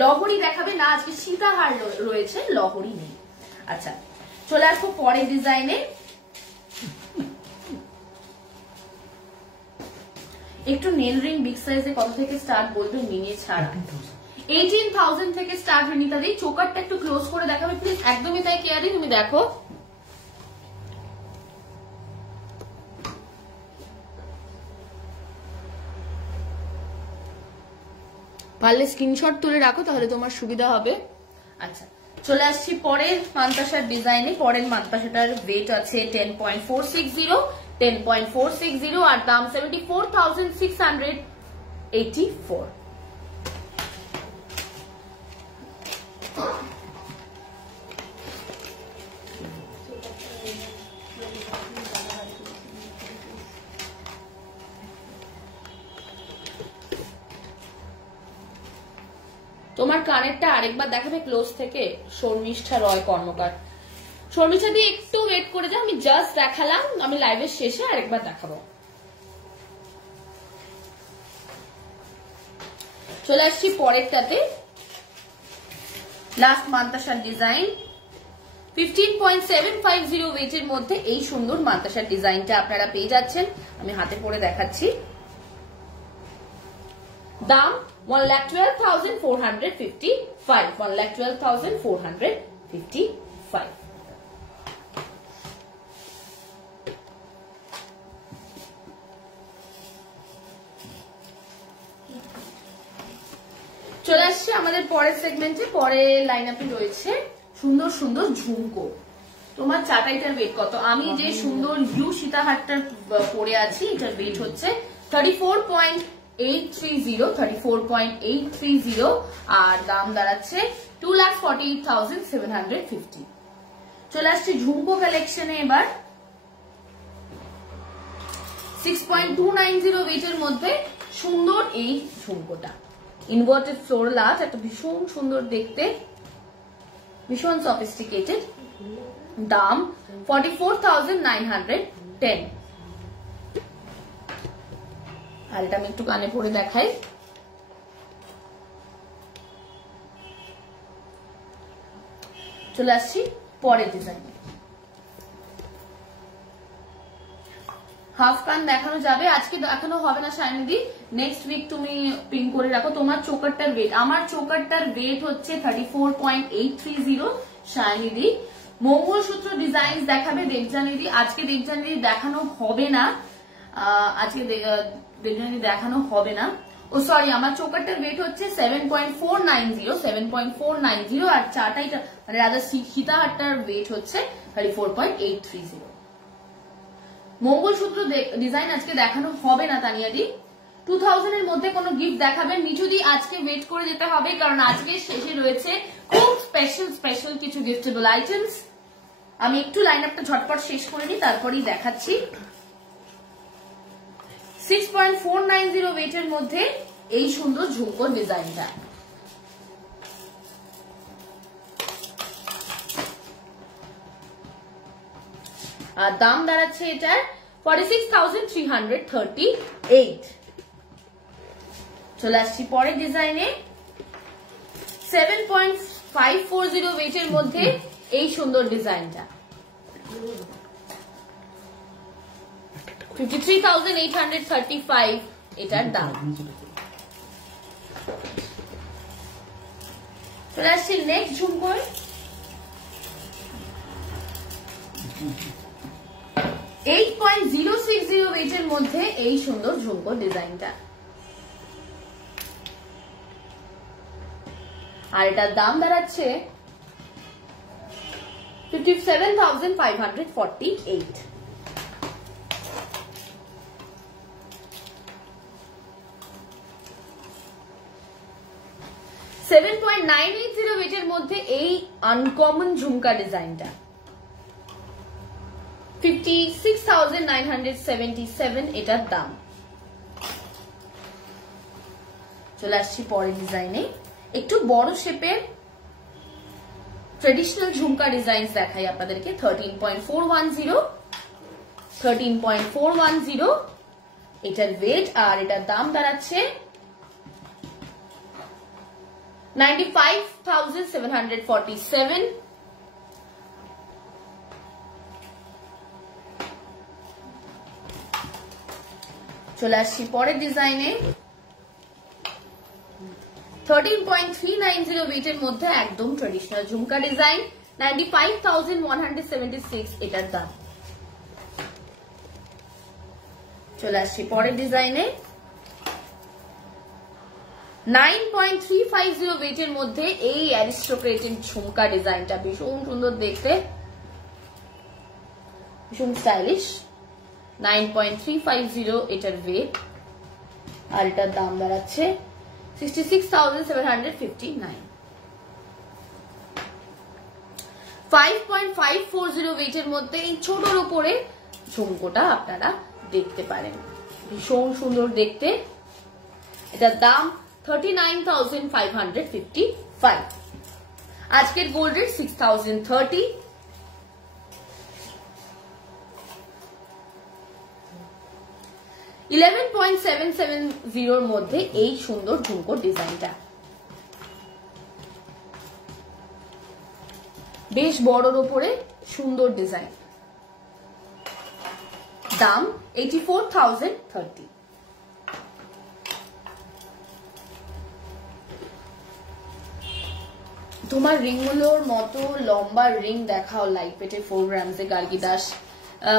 লহরি দেখাবে না, আজকে সীতাহার রয়েছে, লহরি নেই। আচ্ছা, চলে আসবো পরের ডিজাইনে। একটু নেল রিং বিগ সাইজে কত থেকে স্টার্ট বলবেন, মিনিয়ে ছাড়া 18,000 থেকে স্টার্ট। রিনিতা দি চোকারটা একটু ক্লোজ করে দেখাবে প্লিজ। একদমই তাই কেয়ারি, তুমি দেখো। পারলে স্ক্রিনশট তুলে রাখো, তাহলে তোমার সুবিধা হবে। আচ্ছা, চলে আসছি পরের মানতাসার ডিজাইনে। পরের মানতাসাটার ওয়েট আছে 10.460 আর দাম 74,684। তোমার কানেরটা আরেকবার দেখাবে ক্লোজ থেকে, শর্মিষ্ঠা রয় কর্মকার। শর্মিষ্ঠা দিয়ে একটু ওয়েট করে যাও, আমি জাস্ট দেখালাম, আমি লাইভের শেষে আরেকবার দেখাবো। চলে আসছি পরেরটাতে, লাস্ট মান্তাসার ডিজাইন। 15.750 ওয়েটের মধ্যে এই সুন্দর মান্তাসার ডিজাইনটা আপনারা পেয়ে যাচ্ছেন। আমি হাতে পরে দেখাচ্ছি। দাম 1,12,455, 1,12,455। চলে আসছে আমাদের পরের সেগমেন্টে। পরের লাইন আপে রয়েছে সুন্দর সুন্দর ঝুমকো। তোমার চাটাইটার ওয়েট কত? আমি যে সুন্দর ইউ সীতাহারটা পরে আছি, এটার ওয়েট হচ্ছে 34.830, 34.830, আর দাম দাঁড়াচ্ছে 2,48,750। চলে আসছে ঝুমকো কালেকশনে এবার। 6.290 ওয়েটের মধ্যে সুন্দর এই ঝুমকোটা, ইনভার্টেড ফ্লোরাল আর্ট, একটা ভীষণ সুন্দর দেখতে, ভীষণ সফিস্টিকেটেড। দাম 44,910। আর এটা আমি একটু কানে পরে দেখাই। চলে আসছি পরের ডিজাইন। হাফ কান দেখানো যাবে, আজকে দেখানো হবে না শাইনিদি, নেক্সট উইক তুমি পিন করে রাখো। তোমার চোকারটার ওয়েট, আমার চোকারটার ওয়েট হচ্ছে 34.830 শাইনিদি। মঙ্গলসূত্র ডিজাইন দেখাবে দেবজানিদি, আজকে দেবজানিদি দেখানো হবে না, আজকে দেবজানিদি দেখানো হবে না। ও সরি, আমার চোকারটার ওয়েট হচ্ছে 7.490, 7.490, আর চাটাইটা মানে রাজা সীতাহারটার ওয়েট হচ্ছে 34.830। মঙ্গলসূত্র ডিজাইন আজকে দেখানো হবে না তানিয়াদি। 2000 এর মধ্যে কোনো গিফট দেখাবেন মিঠুদি, আজকে ওয়েট করে যেতে হবে, কারণ আজকে শেষে রয়েছে খুব স্পেশাল কিছু গিফটেবল আইটেমস। আমি একটু লাইন আপটা ঝটপট শেষ করে নিই, তারপরেই দেখাচ্ছি। 6.490 ওয়েটের মধ্যে এই সুন্দর ঝুমকোর ডিজাইনটা। আর দাম দাঁড়াচ্ছে এটার 46,338। চলে আসছি পরের ডিজাইনে। 7.540 ওয়েটের মধ্যে এই সুন্দর ডিজাইনটা। 53,835 এটার দাম। চলে আসছি নেক্সট ঝুমকোয়। 8.060 ওয়েটের মধ্যে এই সুন্দর ঝুমকো ডিজাইনটা। আর এটার দাম দাঁড়াচ্ছে 57,548। 7.980 ওয়েটের মধ্যে এই আনকমন ঝুমকা ডিজাইনটা। 56,977 এটার দাম। চলে আসছি পরের ডিজাইনে। একটু বড় শেপের ট্রেডিশনাল ঝুমকা ডিজাইন দেখাই আপনাদেরকে। 13.410 এটার ওয়েট, আর এটার দাম দাঁড়াচ্ছে 95,747। চলে আসছি পরের ডিজাইনে। 13.390 ওয়েটের মধ্যে একদম ট্রেডিশনাল ঝুমকা ডিজাইন। 95,176 এটার দাম। চলে আসছি পরের ডিজাইনে। 9.350 ওয়েটের মধ্যে এই অ্যারিস্টোক্রেটিক ঝুমকা ডিজাইনটা, ভীষণ সুন্দর দেখতে, ভীষণ স্টাইলিশ। 9.350 এটার ওয়েট, আর এটার দাম দাঁড়াচ্ছে 66,759। 5.540 ওয়েটের মধ্যে এই ছোটর উপরে ঝুমকোটা আপনারা দেখতে পারেন, ভীষণ সুন্দর দেখতে। এটার দাম 39,555। আজকের গোল্ড রেট 6,030। 11.770 এর মধ্যে এই সুন্দর ঝুমকোর ডিজাইনটা, বেশ বড়র উপরে সুন্দর ডিজাইন, দাম 84,030। তোমার রিংগুলোর মতো লম্বা রিং দেখাও লাইট ওয়েটের 4 গ্রামসে গার্গী দাস।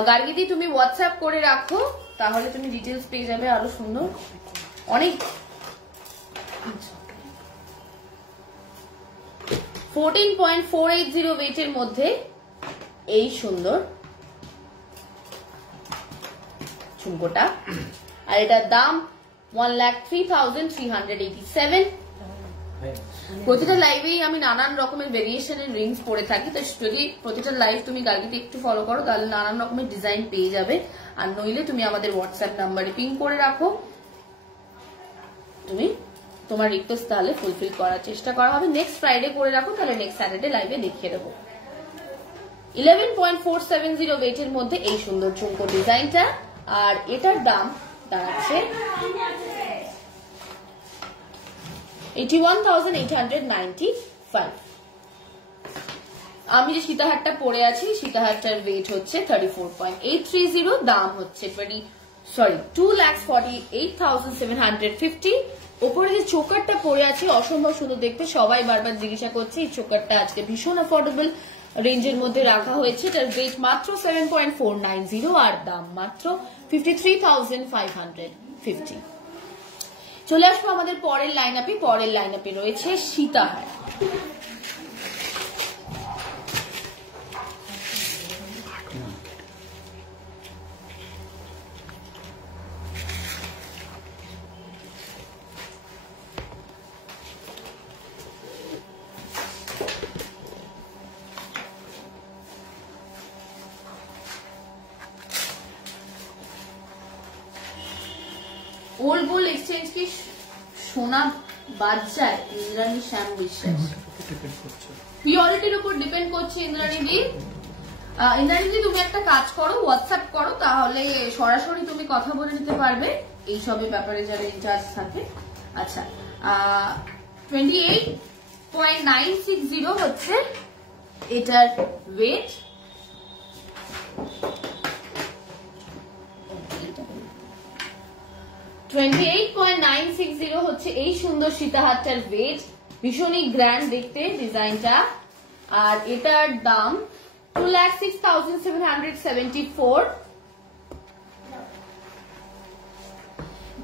গার্গীদি তুমি হোয়াটসঅ্যাপ করে রাখো, তাহলে তুমি ডিটেলস পেয়ে যাবে আরো সুন্দর অনেক। 14.480 ওয়েটের মধ্যে এই সুন্দর ঝুমকোটা, আর এটার দাম 1,03,387। প্রতিটা লাইভেই আমি নানান রকমের ভেরিয়েশনের রিংস পরে থাকি, তো যদি প্রতিটা লাইভ তুমি গার্গীতে একটু ফলো করো তাহলে নানান রকমের ডিজাইন পেয়ে যাবে। আর নইলে তুমি আমাদের হোয়াটসঅ্যাপ নাম্বারে পিং করে রাখো, তুমি তোমার রিকোয়েস্ট তাহলে ফুলফিল করার চেষ্টা করা হবে। নেক্সট ফ্রাইডে করে রাখো, তাহলে নেক্সট স্যাটারডে লাইভে দেখিয়ে দেবো। 11.470 ওয়েটের মধ্যে এই সুন্দর ঝুমকো ডিজাইনটা, আর এটার দাম দাঁড়াচ্ছে 81,895। আমি যে সীতাহারটা পরে আছি, সীতাহারটার ওয়েট হচ্ছে 34.830, দাম হচ্ছে 2,48,750। ওপরে যে চোকারটা পরে আছি অসম্ভব সুন্দর দেখতে, সবাই বারবার জিজ্ঞাসা করছে। এই চোকারটা আজকে ভীষণ অ্যাফোর্ডেবল রেঞ্জের মধ্যে রাখা হয়েছে, এটার ওয়েট মাত্র 7.490 আর দাম মাত্র 53,550। চলে আসবো আমাদের পরের লাইন আপে। পরের লাইন আপে রয়েছে সীতাহার। ওল্ড গোল্ড এক্সচেঞ্জ কি সোনা বাদ যায়? ইন্দ্রাণী শ্যাম বিশ্বাস। পিওরিটির উপর ডিপেন্ড করছে ইন্দ্রাণী দি। ইন্দ্রাণী দি তুমি একটা কাজ করো, হোয়াটসঅ্যাপ করো, তাহলে সরাসরি তুমি কথা বলে নিতে পারবে এইসবের ব্যাপারে যারা ইনচার্জ থাকে। আচ্ছা, 28.960 হচ্ছে এটার ওয়েট। হচ্ছে এই সুন্দর সীতাহারটার ওয়েট, ভীষণই গ্র্যান্ড দেখতে ডিজাইনটা, আর এটার দাম 2,06,774।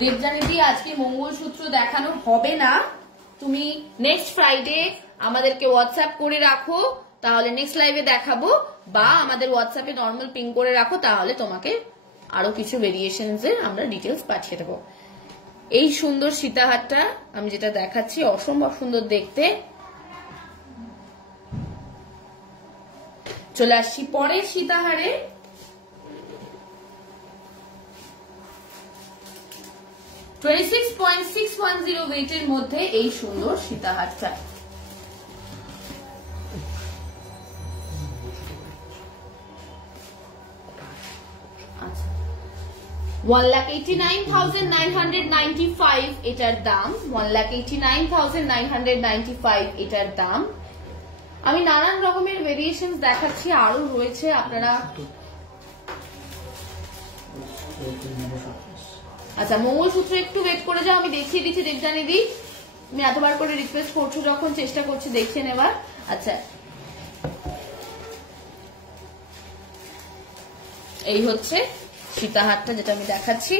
দেবযানীদি আজকে মঙ্গলসূত্র দেখানো হবে না, তুমি নেক্সট ফ্রাইডে আমাদেরকে হোয়াটসঅ্যাপ করে রাখো, তাহলে নেক্সট লাইভে দেখাবো, বা আমাদের হোয়াটসঅ্যাপে নর্মাল পিং করে রাখো, তাহলে তোমাকে আরো কিছু ভেরিয়েশনস এর আমরা ডিটেলস পাঠিয়ে দেবো। এই সুন্দর সীতাহারটা আমি যেটা দেখাচ্ছি অসম্ভব সুন্দর দেখতে। চলে আসছি পরের সীতাহারে। 26.610 ওয়েটের মধ্যে এই সুন্দর সীতাহারটা। আচ্ছা, 1,89,995 এটার দাম, 1,89,995 এটার দাম। আমি নানান রকমের ভেরিয়েশন দেখাচ্ছি, আরো রয়েছে, আপনারা। আচ্ছা, মঙ্গলসূত্র একটু ওয়েট করে যাও, আমি দেখিয়ে দিচ্ছি দেবযানীদি, আমি এতবার করে রিকোয়েস্ট করছো যখন চেষ্টা করছি দেখিয়ে নেবার। আচ্ছা, এই হচ্ছে সীতাহারটা যেটা আমি দেখাচ্ছি,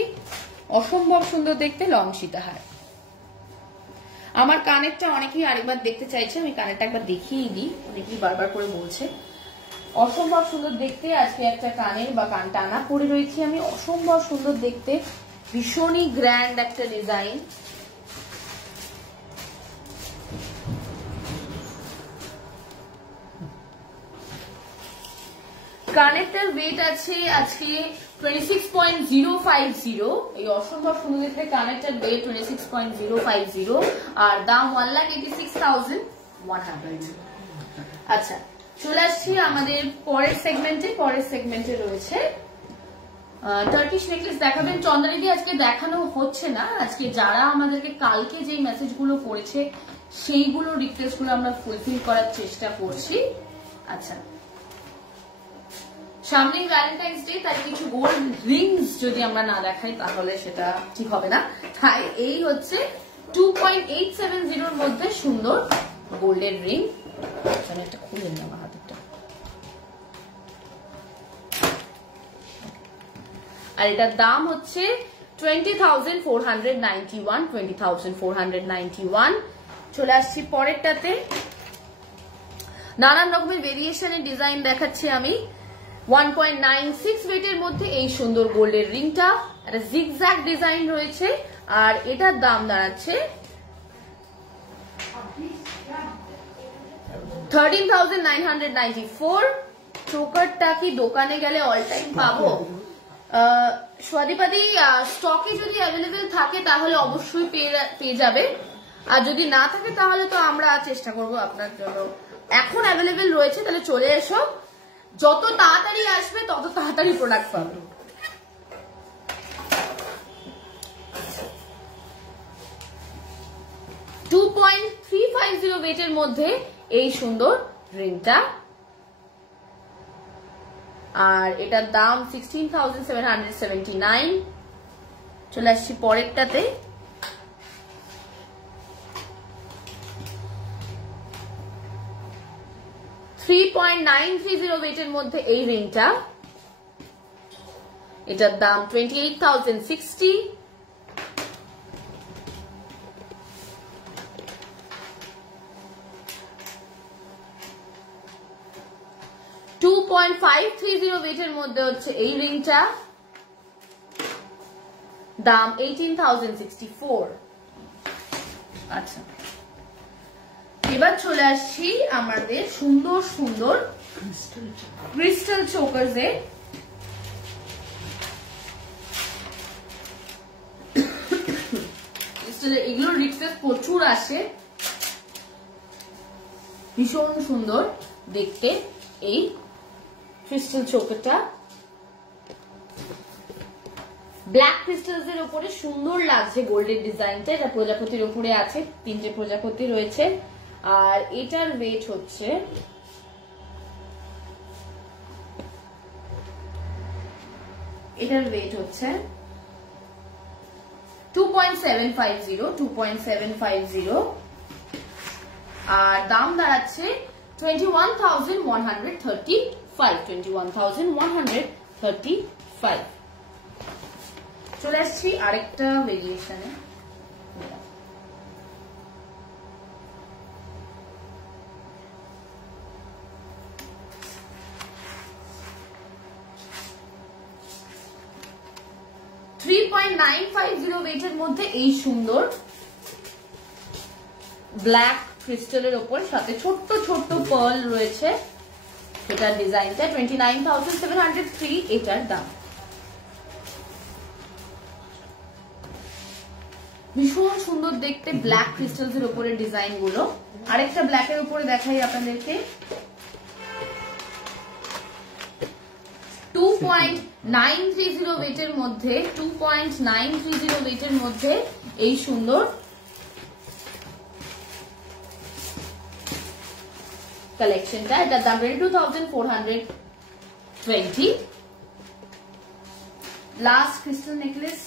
অসম্ভব সুন্দর দেখতে লং সীতাহার। আমার কানেরটা অনেকেই আরেকবার দেখতে চাইছে, আমি কানেরটা একবার দেখিয়ে দিই, অনেকেই বারবার করে বলছে। অসম্ভব সুন্দর দেখতে, আজকে একটা কানের বা কান টানা পরে রয়েছি আমি, অসম্ভব সুন্দর দেখতে, ভীষণই গ্র্যান্ড একটা ডিজাইন। কানেরটার ওয়েট আছে আজকে 26.050, এই অসম্ভব সুন্দর দেখতে কানেরটার ওয়েট 26.050 আর দাম 1,86,100। আচ্ছা, চলে আসছি আমাদের পরের সেগমেন্টে। পরের সেগমেন্টে রয়েছে টার্কিশ নেকলেস দেখাবেন চন্দনাদি? আজকে দেখানো হচ্ছে না, আজকে যারা আমাদেরকে কালকে যে মেসেজগুলো করেছে সেইগুলো রিকোয়েস্ট গুলো আমরা ফুলফিল করার চেষ্টা করছি। আচ্ছা, সামনে ভ্যালেন্টাইন্স ডে, তাই কিছু গোল্ড রিংস যদি আমরা না দেখাই তাহলে সেটা ঠিক হবে না। তাই এই হচ্ছে 2.870 এর মধ্যে সুন্দর গোল্ডের রিং। আমি একটা খুলে নিলাম হাতেরটা। আর এটার দাম হচ্ছে 20,491, 20,491। চলে আসছি পরেরটাতে। নানান রকমের ভেরিয়েশনের ডিজাইন দেখাচ্ছি আমি। 1.96 ওয়েটের মধ্যে এই সুন্দর গোল্ডের রিংটা, একটা জিগজ্যাগ ডিজাইন রয়েছে, আর এটার দাম দাঁড়াচ্ছে 13,994। চোকারটা কি দোকানে গেলে অল টাইম পাবো? স্বাদিপাদি স্টকে যদি অ্যাভেলেবেল থাকে তাহলে অবশ্যই পেয়ে যাবে, আর যদি না থাকে তাহলে তো আমরা চেষ্টা করব আপনার জন্য। এখন অ্যাভেলেবেল রয়েছে, তাহলে চলে এসো, যত তাড়াতাড়ি আসবে তত তাড়াতাড়ি প্রোডাক্ট পাবে। $2.350 ওয়েটের মধ্যে এই সুন্দর রিংটা, আর এটার দাম 16,779। চলে আসছি পরেরটাতে। $3.930 ওয়েটের মধ্যে এই রিংটা, এটার দাম 28,060। $2.530 ওয়েটের মধ্যে হচ্ছে এই রিংটা, দাম 18,064। আচ্ছা, এবার চলে আসছি আমাদের সুন্দর সুন্দর ক্রিস্টাল চোকার্সে। ক্রিস্টালের এগুলোর রিকোয়েস্ট প্রচুর আসে, ভীষণ সুন্দর দেখতে এই ক্রিস্টাল চোকারটা। ব্ল্যাক ক্রিস্টালস এর উপরে সুন্দর লাগছে গোল্ডের ডিজাইনটা। এটা প্রজাপতির উপরে আছে, 3টে প্রজাপতি রয়েছে, আর এটার ওয়েট হচ্ছে হচ্ছে 2.750, আর দাম দাঁড়াচ্ছে 21,135। চলে আসছি আরেকটা ভেরিয়েশনে। $3.950 ওয়েটের মধ্যে এই সুন্দর ব্ল্যাক ক্রিস্টালের উপর সাথে ছোট্ট ছোট্ট পার্ল রয়েছে। এটার ডিজাইনটা 29,703 এটার দাম। ভীষণ সুন্দর দেখতে ব্ল্যাক ক্রিস্টালস এর উপরে ডিজাইন গুলো। আরেকটা ব্ল্যাক এর উপরে দেখাই আপনাদেরকে। 2.930 ওয়েটের মধ্যে 2.930 ওয়েটের মধ্যে এই সুন্দর কালেকশনটা। এটার দাম 22,420। Last crystal necklace.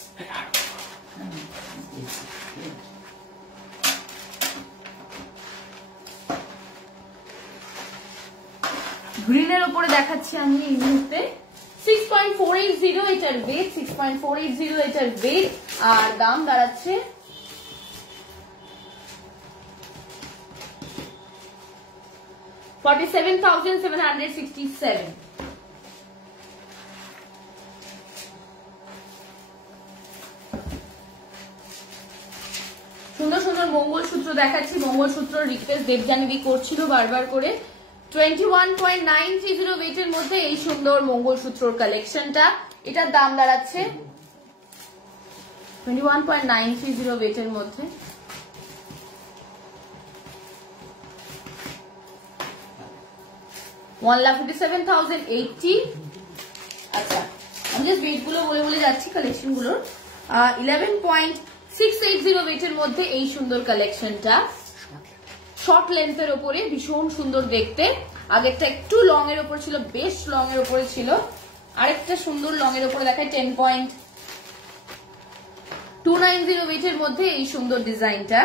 গ্রিনের উপরে দেখাচ্ছি আমি এই মুহূর্তে। 6.480 এটার ওয়েট, 6.480 এটার ওয়েট, আর দাম দাঁড়াচ্ছে 47,767। সুন্দর সুন্দর মঙ্গলসূত্র দেখাচ্ছি। মঙ্গলসূত্র রিকোয়েস্ট দেবজানিদি করছিল বারবার করে। 21.930 ওয়েটের মধ্যে এই সুন্দর মঙ্গলসূত্রর কালেকশনটা। এটার দাম দাঁড়াচ্ছে 21.930 ওয়েটের মধ্যে। $1,57,080। আচ্ছা, আমি জাস্ট ওয়েট গুলো বলে বলে যাচ্ছি কালেকশন গুলোর। 11.680 ওয়েটের মধ্যে এই সুন্দর কালেকশনটা, শর্ট লেন্থের ওপরে ভীষণ সুন্দর দেখতে। আগেরটা একটু লং এর ওপর ছিল, বেশ লং এর ওপরে ছিল। আরেকটা সুন্দর লং এর ওপরে দেখায় 10.290 ওয়েটের মধ্যে এই সুন্দর ডিজাইনটা।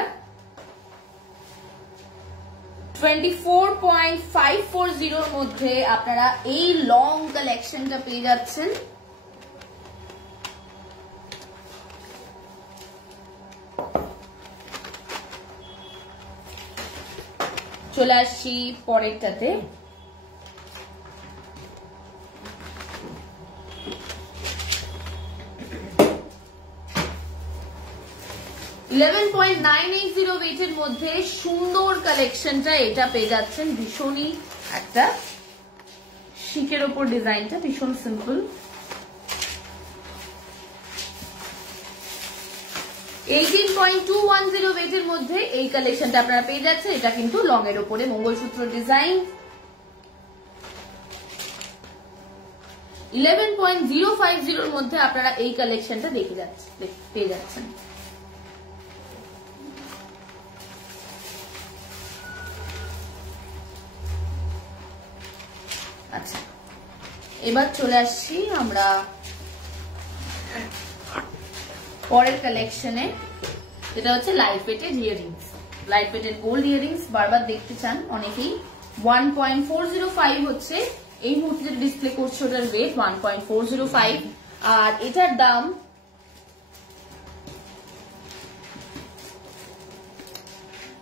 24.540 এর মধ্যে আপনারা এই লং কালেকশনটা পেয়ে যাচ্ছেন। চলে আসছি পরেরটাতে। 11.980 ওয়েটের মধ্যে সুন্দর কালেকশনটা, এটা পেয়ে যাচ্ছেন। ভীষণই একটা শিকের ওপর ডিজাইনটা, ভীষণ সিম্পল। 18.210 ওয়েটের মধ্যে এই কালেকশনটা আপনারা পেয়ে যাচ্ছেন। এটা কিন্তু লং এর ওপরে মঙ্গলসূত্র ডিজাইন। 11.050 এর মধ্যে আপনারা এই কালেকশনটা পেয়ে যাচ্ছেন। আচ্ছা, এবার চলে আসছি আমরা পরের কালেকশনে, যেটা হচ্ছে light weighted earrings. Light weighted gold earrings বারবার দেখতে চান অনেকেই। 1.405 হচ্ছে এই মুহূর্তে যেটা ডিসপ্লে করছে, ওটার ওয়েট 1.405। আর এটার দাম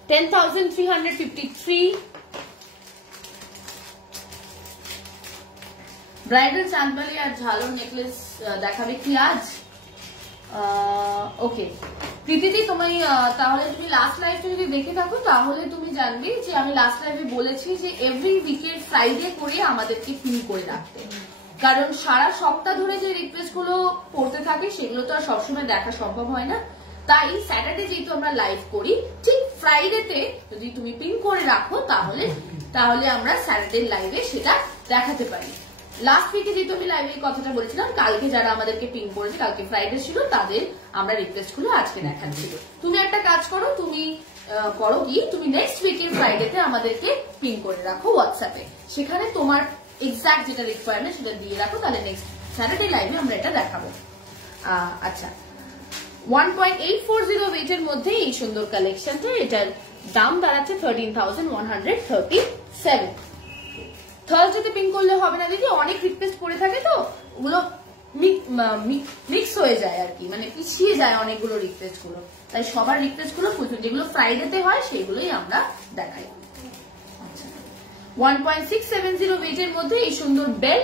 10,353। ব্রাইডাল চাঁদবালি আর ঝালর নেকলেস দেখাবে কি আজ? ওকে প্রীতিদি, তুমি তাহলে তুমি লাস্ট লাইভটা যদি দেখে থাকো তাহলে তুমি জানবে যে আমি লাস্ট লাইভে বলেছি যে এভরি উইকের ফ্রাইডে করে আমাদেরকে পিন করে রাখতে, কারণ সারা সপ্তাহ ধরে যে রিকোয়েস্ট গুলো পড়তে থাকে সেগুলো তো আর সবসময় দেখা সম্ভব হয় না। তাই স্যাটারডে যেহেতু আমরা লাইভ করি, ঠিক ফ্রাইডেতে যদি তুমি পিন করে রাখো তাহলে আমরা স্যাটারডে লাইভে সেটা দেখাতে পারি। লাস্ট উইকে যেহেতু আমি লাইভে কথাটা বলেছিলাম, কালকে যারা আমাদেরকে পিন করেছে, কালকে ফ্রাইডে ছিল, তাদের আমরা রিকোয়েস্ট গুলো আজকে দেখাচ্ছি। তুমি একটা কাজ করো, তুমি করো কি, তুমি নেক্সট উইকের ফ্রাইডেতে আমাদেরকে পিন করে রাখো হোয়াটসঅ্যাপে, সেখানে তোমার এক্সাক্ট যেটা রিকোয়ারমেন্ট সেটা দিয়ে রাখো, তাহলে নেক্সট স্যাটারডে লাইভে আমরা এটা দেখাবো। আচ্ছা, 1.840 ওয়েটের মধ্যে এই সুন্দর কালেকশনটা, এটার দাম দাঁড়াচ্ছে 13,137। থার্সডেতে পিন করলে হবে না দিদি, অনেক রিকোয়েস্ট করে থাকে তো ওগুলো মিক্স হয়ে যায় আর কি, মানে পিছিয়ে যায় অনেকগুলো রিকোয়েস্ট গুলো, তাই সবার রিকোয়েস্ট গুলো যেগুলো ফ্রাইডেতে হয় সেগুলোই আমরা দেখাই। 1.670 ওয়েটের মধ্যে এই সুন্দর বেল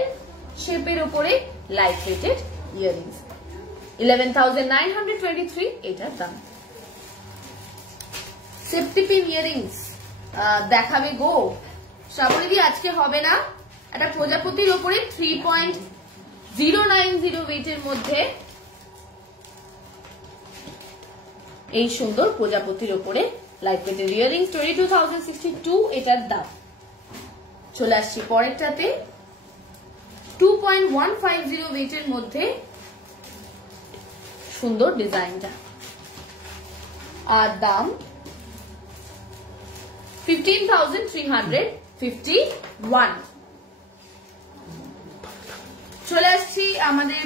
শেপের উপরে লাইট ওয়েটেড ইয়ারিংস, 11,923 এটার দাম। সেফটি পিন ইয়ারিংস দেখাবে গো শ্রাবণীদি, আজকে হবে না। একটা প্রজাপতির উপরে 3.090 ওয়েটের মধ্যে এই সুন্দর প্রজাপতির উপরে লাইট ওয়েটেড ইয়ারিংস, 22,062 এটার দাম। চলে আসছি পরেরটাতে, 2.150 ওয়েটের মধ্যে সুন্দর ডিজাইনটা, আর দাম 15,351। চলে আসছি আমাদের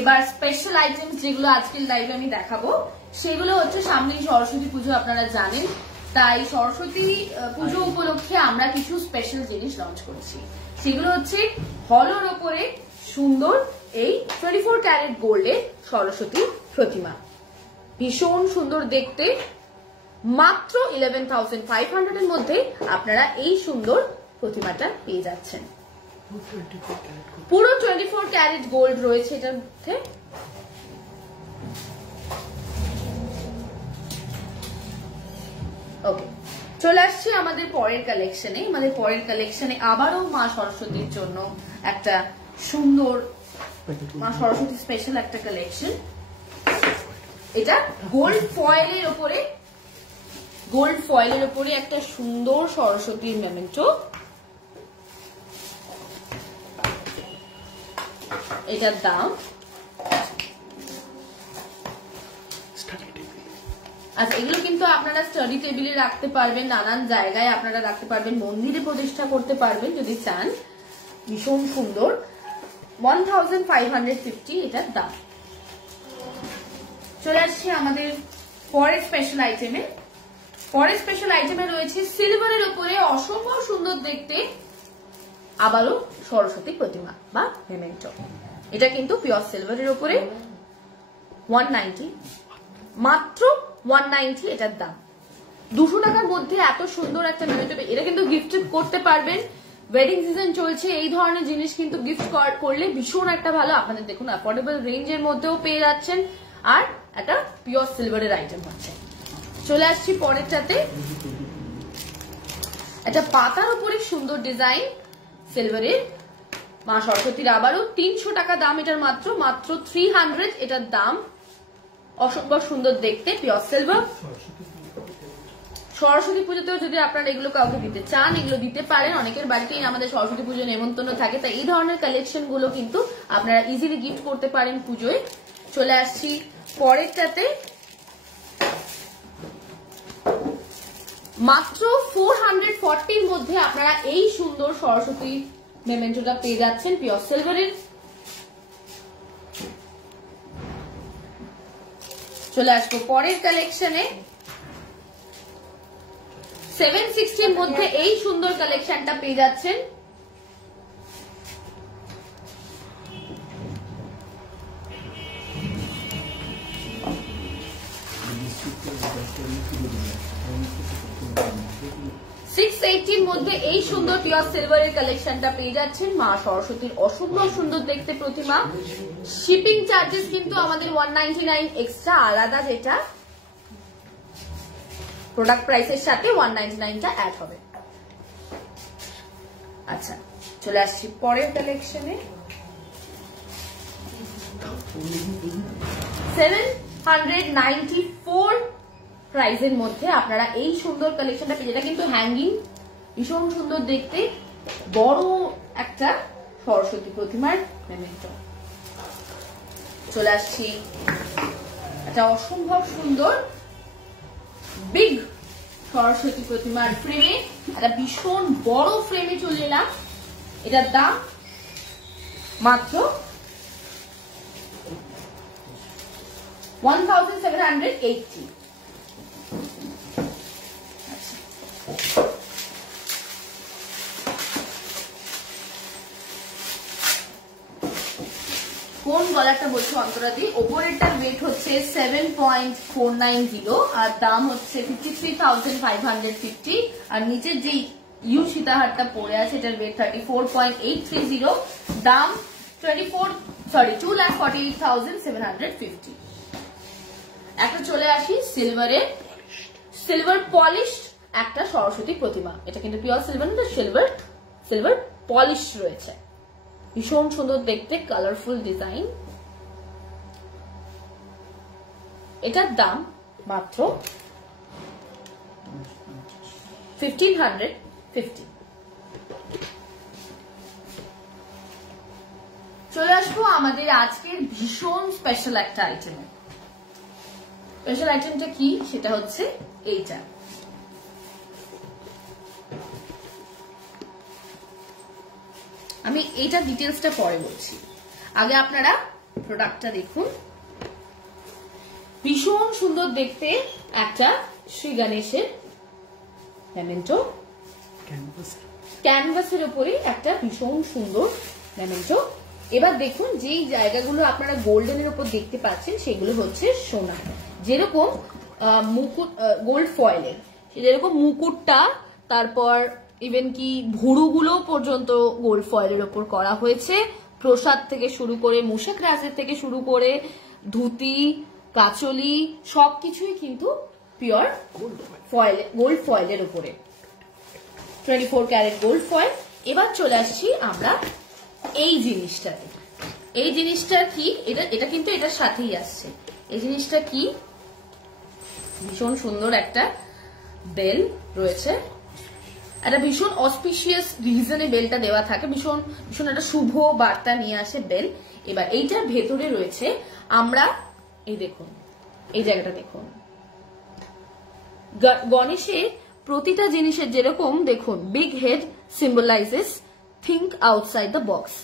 এবার স্পেশাল আইটেমস, যেগুলো আজকের লাইভে আমি দেখাবো সেগুলো হচ্ছে, সামনেই সরস্বতী পুজো আপনারা জানেন, তাই সরস্বতী পুজো উপলক্ষে আমরা কিছু স্পেশাল জিনিস লঞ্চ করছি। সেগুলো হচ্ছে হলোর ওপরে সুন্দর এই 24 ক্যারেট গোল্ডের সরস্বতী প্রতিমা, ভীষণ সুন্দর দেখতে। মাত্র 11,500 এর মধ্যে আপনারা এই সুন্দর প্রতিমাটা পেয়ে যাচ্ছেন। পুরো 24 ক্যারেট গোল্ড রয়েছে এটার মধ্যে। ওকে, চলে আসছি আমাদের পরের কালেকশনে। আমাদের পরের কালেকশনে আবারও মা সরস্বতীর জন্য একটা সুন্দর মা সরস্বতী স্পেশাল একটা কালেকশন। এটা গোল্ড ফয়েলের উপরে একটা সুন্দর সরস্বতীর মেমেন্টো। এটার দাম আচ্ছা, এগুলো কিন্তু আপনারা স্টাডি টেবিলে রাখতে পারবেন, নানান জায়গায় আপনারা রাখতে পারবেন, মন্দিরে প্রতিষ্ঠা করতে পারবেন যদি চান। ভীষণ সুন্দর, 1550 এটার দাম। চলে আসছি আমাদের পরের স্পেশাল আইটেমে। পরের স্পেশাল আইটেমে রয়েছে সিলভারের উপরে অসম্ভব সুন্দর দেখতে আবারও সরস্বতী প্রতিমা বা মেমেন্টো। এটা কিন্তু পিওর সিলভারের উপরে 190, মাত্র 190 এটার দাম। 200 টাকার মধ্যে এত সুন্দর একটা মেমেন্টো, এটা কিন্তু গিফট করতে পারবেন। ওয়েডিং সিজন চলছে, এই ধরনের জিনিস কিন্তু গিফট করলে ভীষণ একটা ভালো। আপনাদের দেখুন অ্যাফোর্ডেবল রেঞ্জের মধ্যেও পেয়ে যাচ্ছেন, আর একটা পিওর সিলভারের আইটেম হচ্ছে। চলে আসছি পরেরটাতে, একটা পাতার উপরে সুন্দর ডিজাইন সিলভারের মা সরস্বতীর, আবারও 300 টাকা দাম এটার, মাত্র মাত্র 300 এটার দাম। অসম্ভব সুন্দর দেখতে, পিওর সিলভার। সরস্বতী পুজোতেও যদি আপনারা এগুলো কাউকে দিতে চান, এগুলো দিতে পারেন। অনেকের বাড়িতেই আমাদের সরস্বতী পুজো নেমন্তন্ন থাকে, তাই এই ধরনের কালেকশন গুলো কিন্তু আপনারা ইজিলি গিফট করতে পারেন পুজোয়। চলে আসছি পরেরটাতে, মাত্র 440 মধ্যে আপনারা এই সুন্দর সরস্বতী মেমেন্টোটা পেয়ে যাচ্ছেন পিওর সিলভারের। চলে আসবো পরের কালেকশনে, 760 মধ্যে এই সুন্দর কালেকশনটা পেয়ে যাচ্ছেন। মধ্যে এই সুন্দর পিওর সিলভারের কালেকশনটা পেয়ে যাচ্ছেন। মা সরস্বতীর অসম্ভব সুন্দর দেখতে প্রতিমা। শিপিং চার্জেস কিন্তু আমাদের 199 এক্সট্রা আলাদা, যেটা প্রোডাক্ট প্রাইসের সাথে 199টা অ্যাড হবে। আচ্ছা, চলে আসছি পরের কালেকশনে, 794 প্রাইসের মধ্যে আপনারা এই সুন্দর কালেকশনটা পেয়ে, যেটা কিন্তু হ্যাঙ্গিং, ভীষণ সুন্দর দেখতে, বড় একটা সরস্বতী প্রতিমার মেমেন্টো। চলে আসছি একটা অসম্ভব সুন্দর বিগ সরস্বতী প্রতিমার ফ্রেমে, একটা ভীষণ বড় ফ্রেমে চলে এলাম। এটার দাম মাত্র 1780। কোন গলাটা বলছে অন্তরাদি? ওপরেরটার ওয়েট হচ্ছে 7.490 আর দাম হচ্ছে 53,550। আর নিচের যে ইউ সীতাহারটা পড়ে আছে এটার ওয়েট 34.830, দাম 2,48,750। একটা চলে আসি সিলভারের, সিলভার পলিশ একটা সরস্বতী প্রতিমা। এটা কিন্তু পিওর সিলভার না, সিলভার পলিশ রয়েছে, ভীষণ সুন্দর দেখতে, কালারফুল ডিজাইন। এটার দাম মাত্র 1550। চলে আসবো আমাদের আজকের ভীষণ স্পেশাল একটা আইটেমে। স্পেশাল আইটেমটা কি? সেটা হচ্ছে এইটা। আমি এইটা ডিটেলসটা পরে বলছি, আগে আপনারা প্রোডাক্টটা দেখুন। ভীষণ সুন্দর দেখতে একটা শ্রী গণেশের মেমেন্টো, ক্যানভাসের উপরে একটা ভীষণ সুন্দর মেমেন্টো। এবার দেখুন, যেই জায়গাগুলো আপনারা গোল্ডেনের উপর দেখতে পাচ্ছেন সেগুলো হচ্ছে সোনা, যেরকম মুকুট, গোল্ড ফয়েলের, যেরকম মুকুটটা, তারপর ইভেন কি ভুরুগুলো পর্যন্ত গোল্ড ফয়েলের ওপর করা হয়েছে। প্রসাদ থেকে শুরু করে, মুশাক রাজের থেকে শুরু করে, ধুতি, কাচলি, সবকিছুই কিন্তু পিওর গোল্ড ফয়েলের উপরে, 24 ক্যারেট গোল্ড ফয়েল। এবার চলে আসছি আমরা এই জিনিসটাতে। এই জিনিসটা কি? এটা কিন্তু এটার সাথেই আসছে। এই জিনিসটা কি? ভীষণ সুন্দর একটা বেল রয়েছে, একটা ভীষণ অসপিশিয়াস রিজনে বেলটা দেওয়া থাকে, ভীষণ ভীষণ একটা শুভ বার্তা নিয়ে আসে বেল। এবার এইটার ভেতরে রয়েছে, আমরা এই দেখুন, এই জায়গাটা দেখুন, গণেশের প্রতিটা জিনিসের যেরকম দেখুন big head symbolises think outside the box.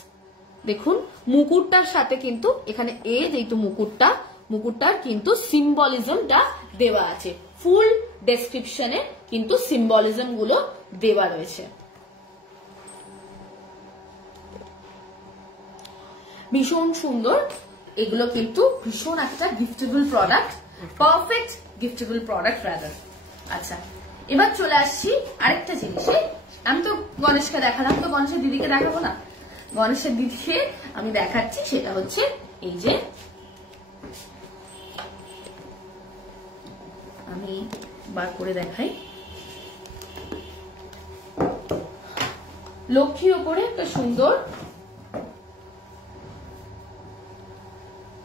দেখুন মুকুটটার সাথে কিন্তু এখানে যেহেতু মুকুটটার কিন্তু সিম্বলিজমটা দেওয়া আছে, ফুল ডেসক্রিপশনে কিন্তু সিম্বলিজম গুলো দেওয়া রয়েছে। ভীষণ সুন্দর, এগুলো কিন্তু ভীষণ একটা গিফটেবল প্রোডাক্ট, পারফেক্ট গিফটেবল প্রোডাক্ট রাদার। আচ্ছা, এবার চলে আসছি আরেকটা জিনিসে। আমি তো গণেশকে দেখালাম, তো গণেশের দিদিকে দেখাবো না? গণেশের দিদিকে আমি দেখাচ্ছি, সেটা হচ্ছে এই যে, আমি বার করে দেখাই। লক্ষ্মীর ওপরে একটা সুন্দর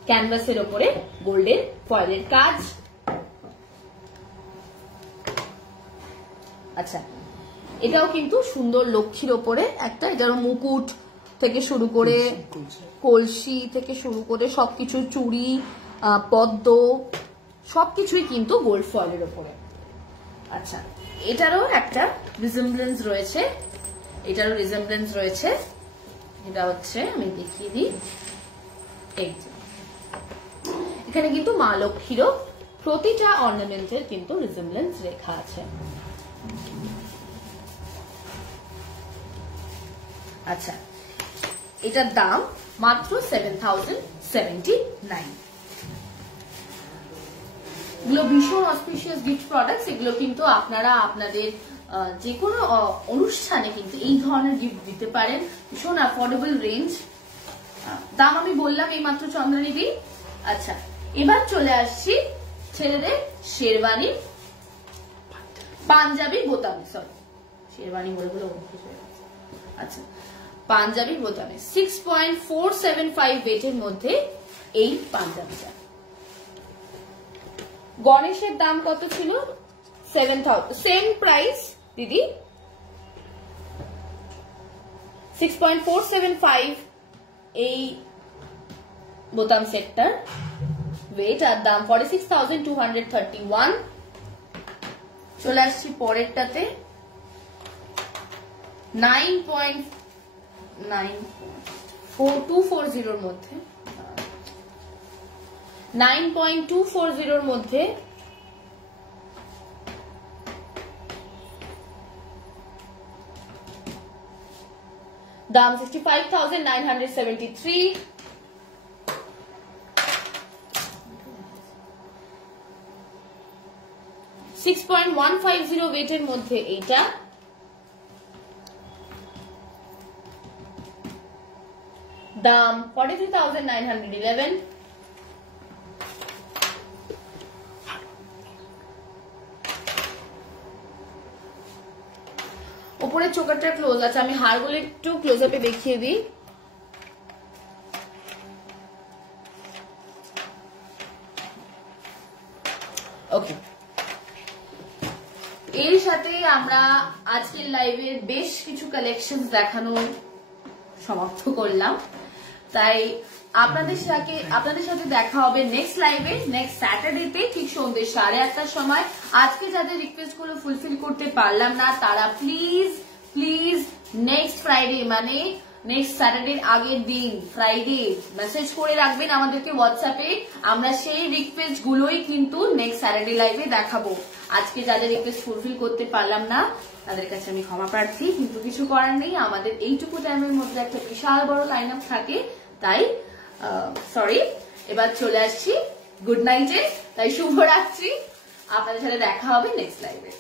ক্যানভাসের ওপরে গোল্ডেন ফয়েলের কাজ। আচ্ছা, এটাও কিন্তু সুন্দর লক্ষ্মীর ওপরে একটা, এটারও মুকুট থেকে শুরু করে কলসি থেকে শুরু করে সবকিছু, চুড়ি, পদ্ম, সবকিছুই কিন্তু গোল্ড ফয়েলের ওপরে। আচ্ছা, এটারও একটা রিজেম্বলেন্স রয়েছে, এটা হচ্ছে, আমি দেখিয়ে দিই, এই যে এখানে কিন্তু মা লক্ষ্মীরও প্রতিটা অর্নামেন্টের কিন্তু রিজেম্বলেন্স রেখা আছে। আচ্ছা, এটার দাম মাত্র 7079। এগুলো ভীষণ অসপিশিয়াস গিফট প্রোডাক্টস, এগুলো কিন্তু আপনারা আপনাদের যে কোনো অনুষ্ঠানে কিন্তু এই ধরনের গিফট দিতে পারেন। ভীষণ অ্যাফোর্ডেবল রেঞ্জ, দাম আমি বললাম এই মাত্র চন্দ্রানিধি। আচ্ছা, এবার চলে আসছি ছেলেদের শেরওয়ানি, পাঞ্জাবি বোতামে, শেরওয়ানি বলে আচ্ছা, পাঞ্জাবি বোতামে 6.475 ওয়েটের মধ্যে এই পাঞ্জাবিটা। গণেশের দাম কত ছিল? 7000, সেম প্রাইস দিদি, 6.475 এই বোতাম সেটটার ওয়েট, আর দাম 46,231। চলে আসছি পরেরটাতে, 9.240 মধ্যে, 9.240 মধ্যে দাম 65,973। 6.150 ওয়েটের মধ্যে এইটা, দাম 43,911। উপরে চোকারটা ক্লোজ আছে, আমি হারগুলো একটু ক্লোজ আপে দেখিয়ে দিই। ওকে, এর সাথে আমরা আজকের লাইভের বেশ কিছু কালেকশন দেখানো সমাপ্ত করলাম। তাই আপনাদের সাথে দেখা হবে নেক্সট লাইভে, নেক্সট স্যাটারডেতে ঠিক সন্ধ্যে 8:30টার সময়। আজকে যাদের রিকোয়েস্ট গুলো ফুলফিল করতে পারলাম না, তারা প্লিজ নেক্সট ফ্রাইডে, মানে নেক্সট স্যাটারডের আগের দিন ফ্রাইডে মেসেজ করে রাখবেন আমাদেরকে হোয়াটসঅ্যাপে। আমরা সেই রিকোয়েস্ট গুলোই কিন্তু নেক্সট স্যাটারডে লাইভে দেখাবো। আজকে যাদের রিকোয়েস্ট ফুলফিল করতে পারলাম না তাদের কাছে আমি ক্ষমা প্রার্থী, কিন্তু কিছু করার নেই, আমাদের এইটুকু টাইমের মধ্যে একটা বিশাল বড় লাইন আপ থাকে, তাই সরি। এবার চলে আসছি গুড নাইটে, তাই শুভরাত্রি, আপনাদের সাথে দেখা হবে নেক্সট লাইভে।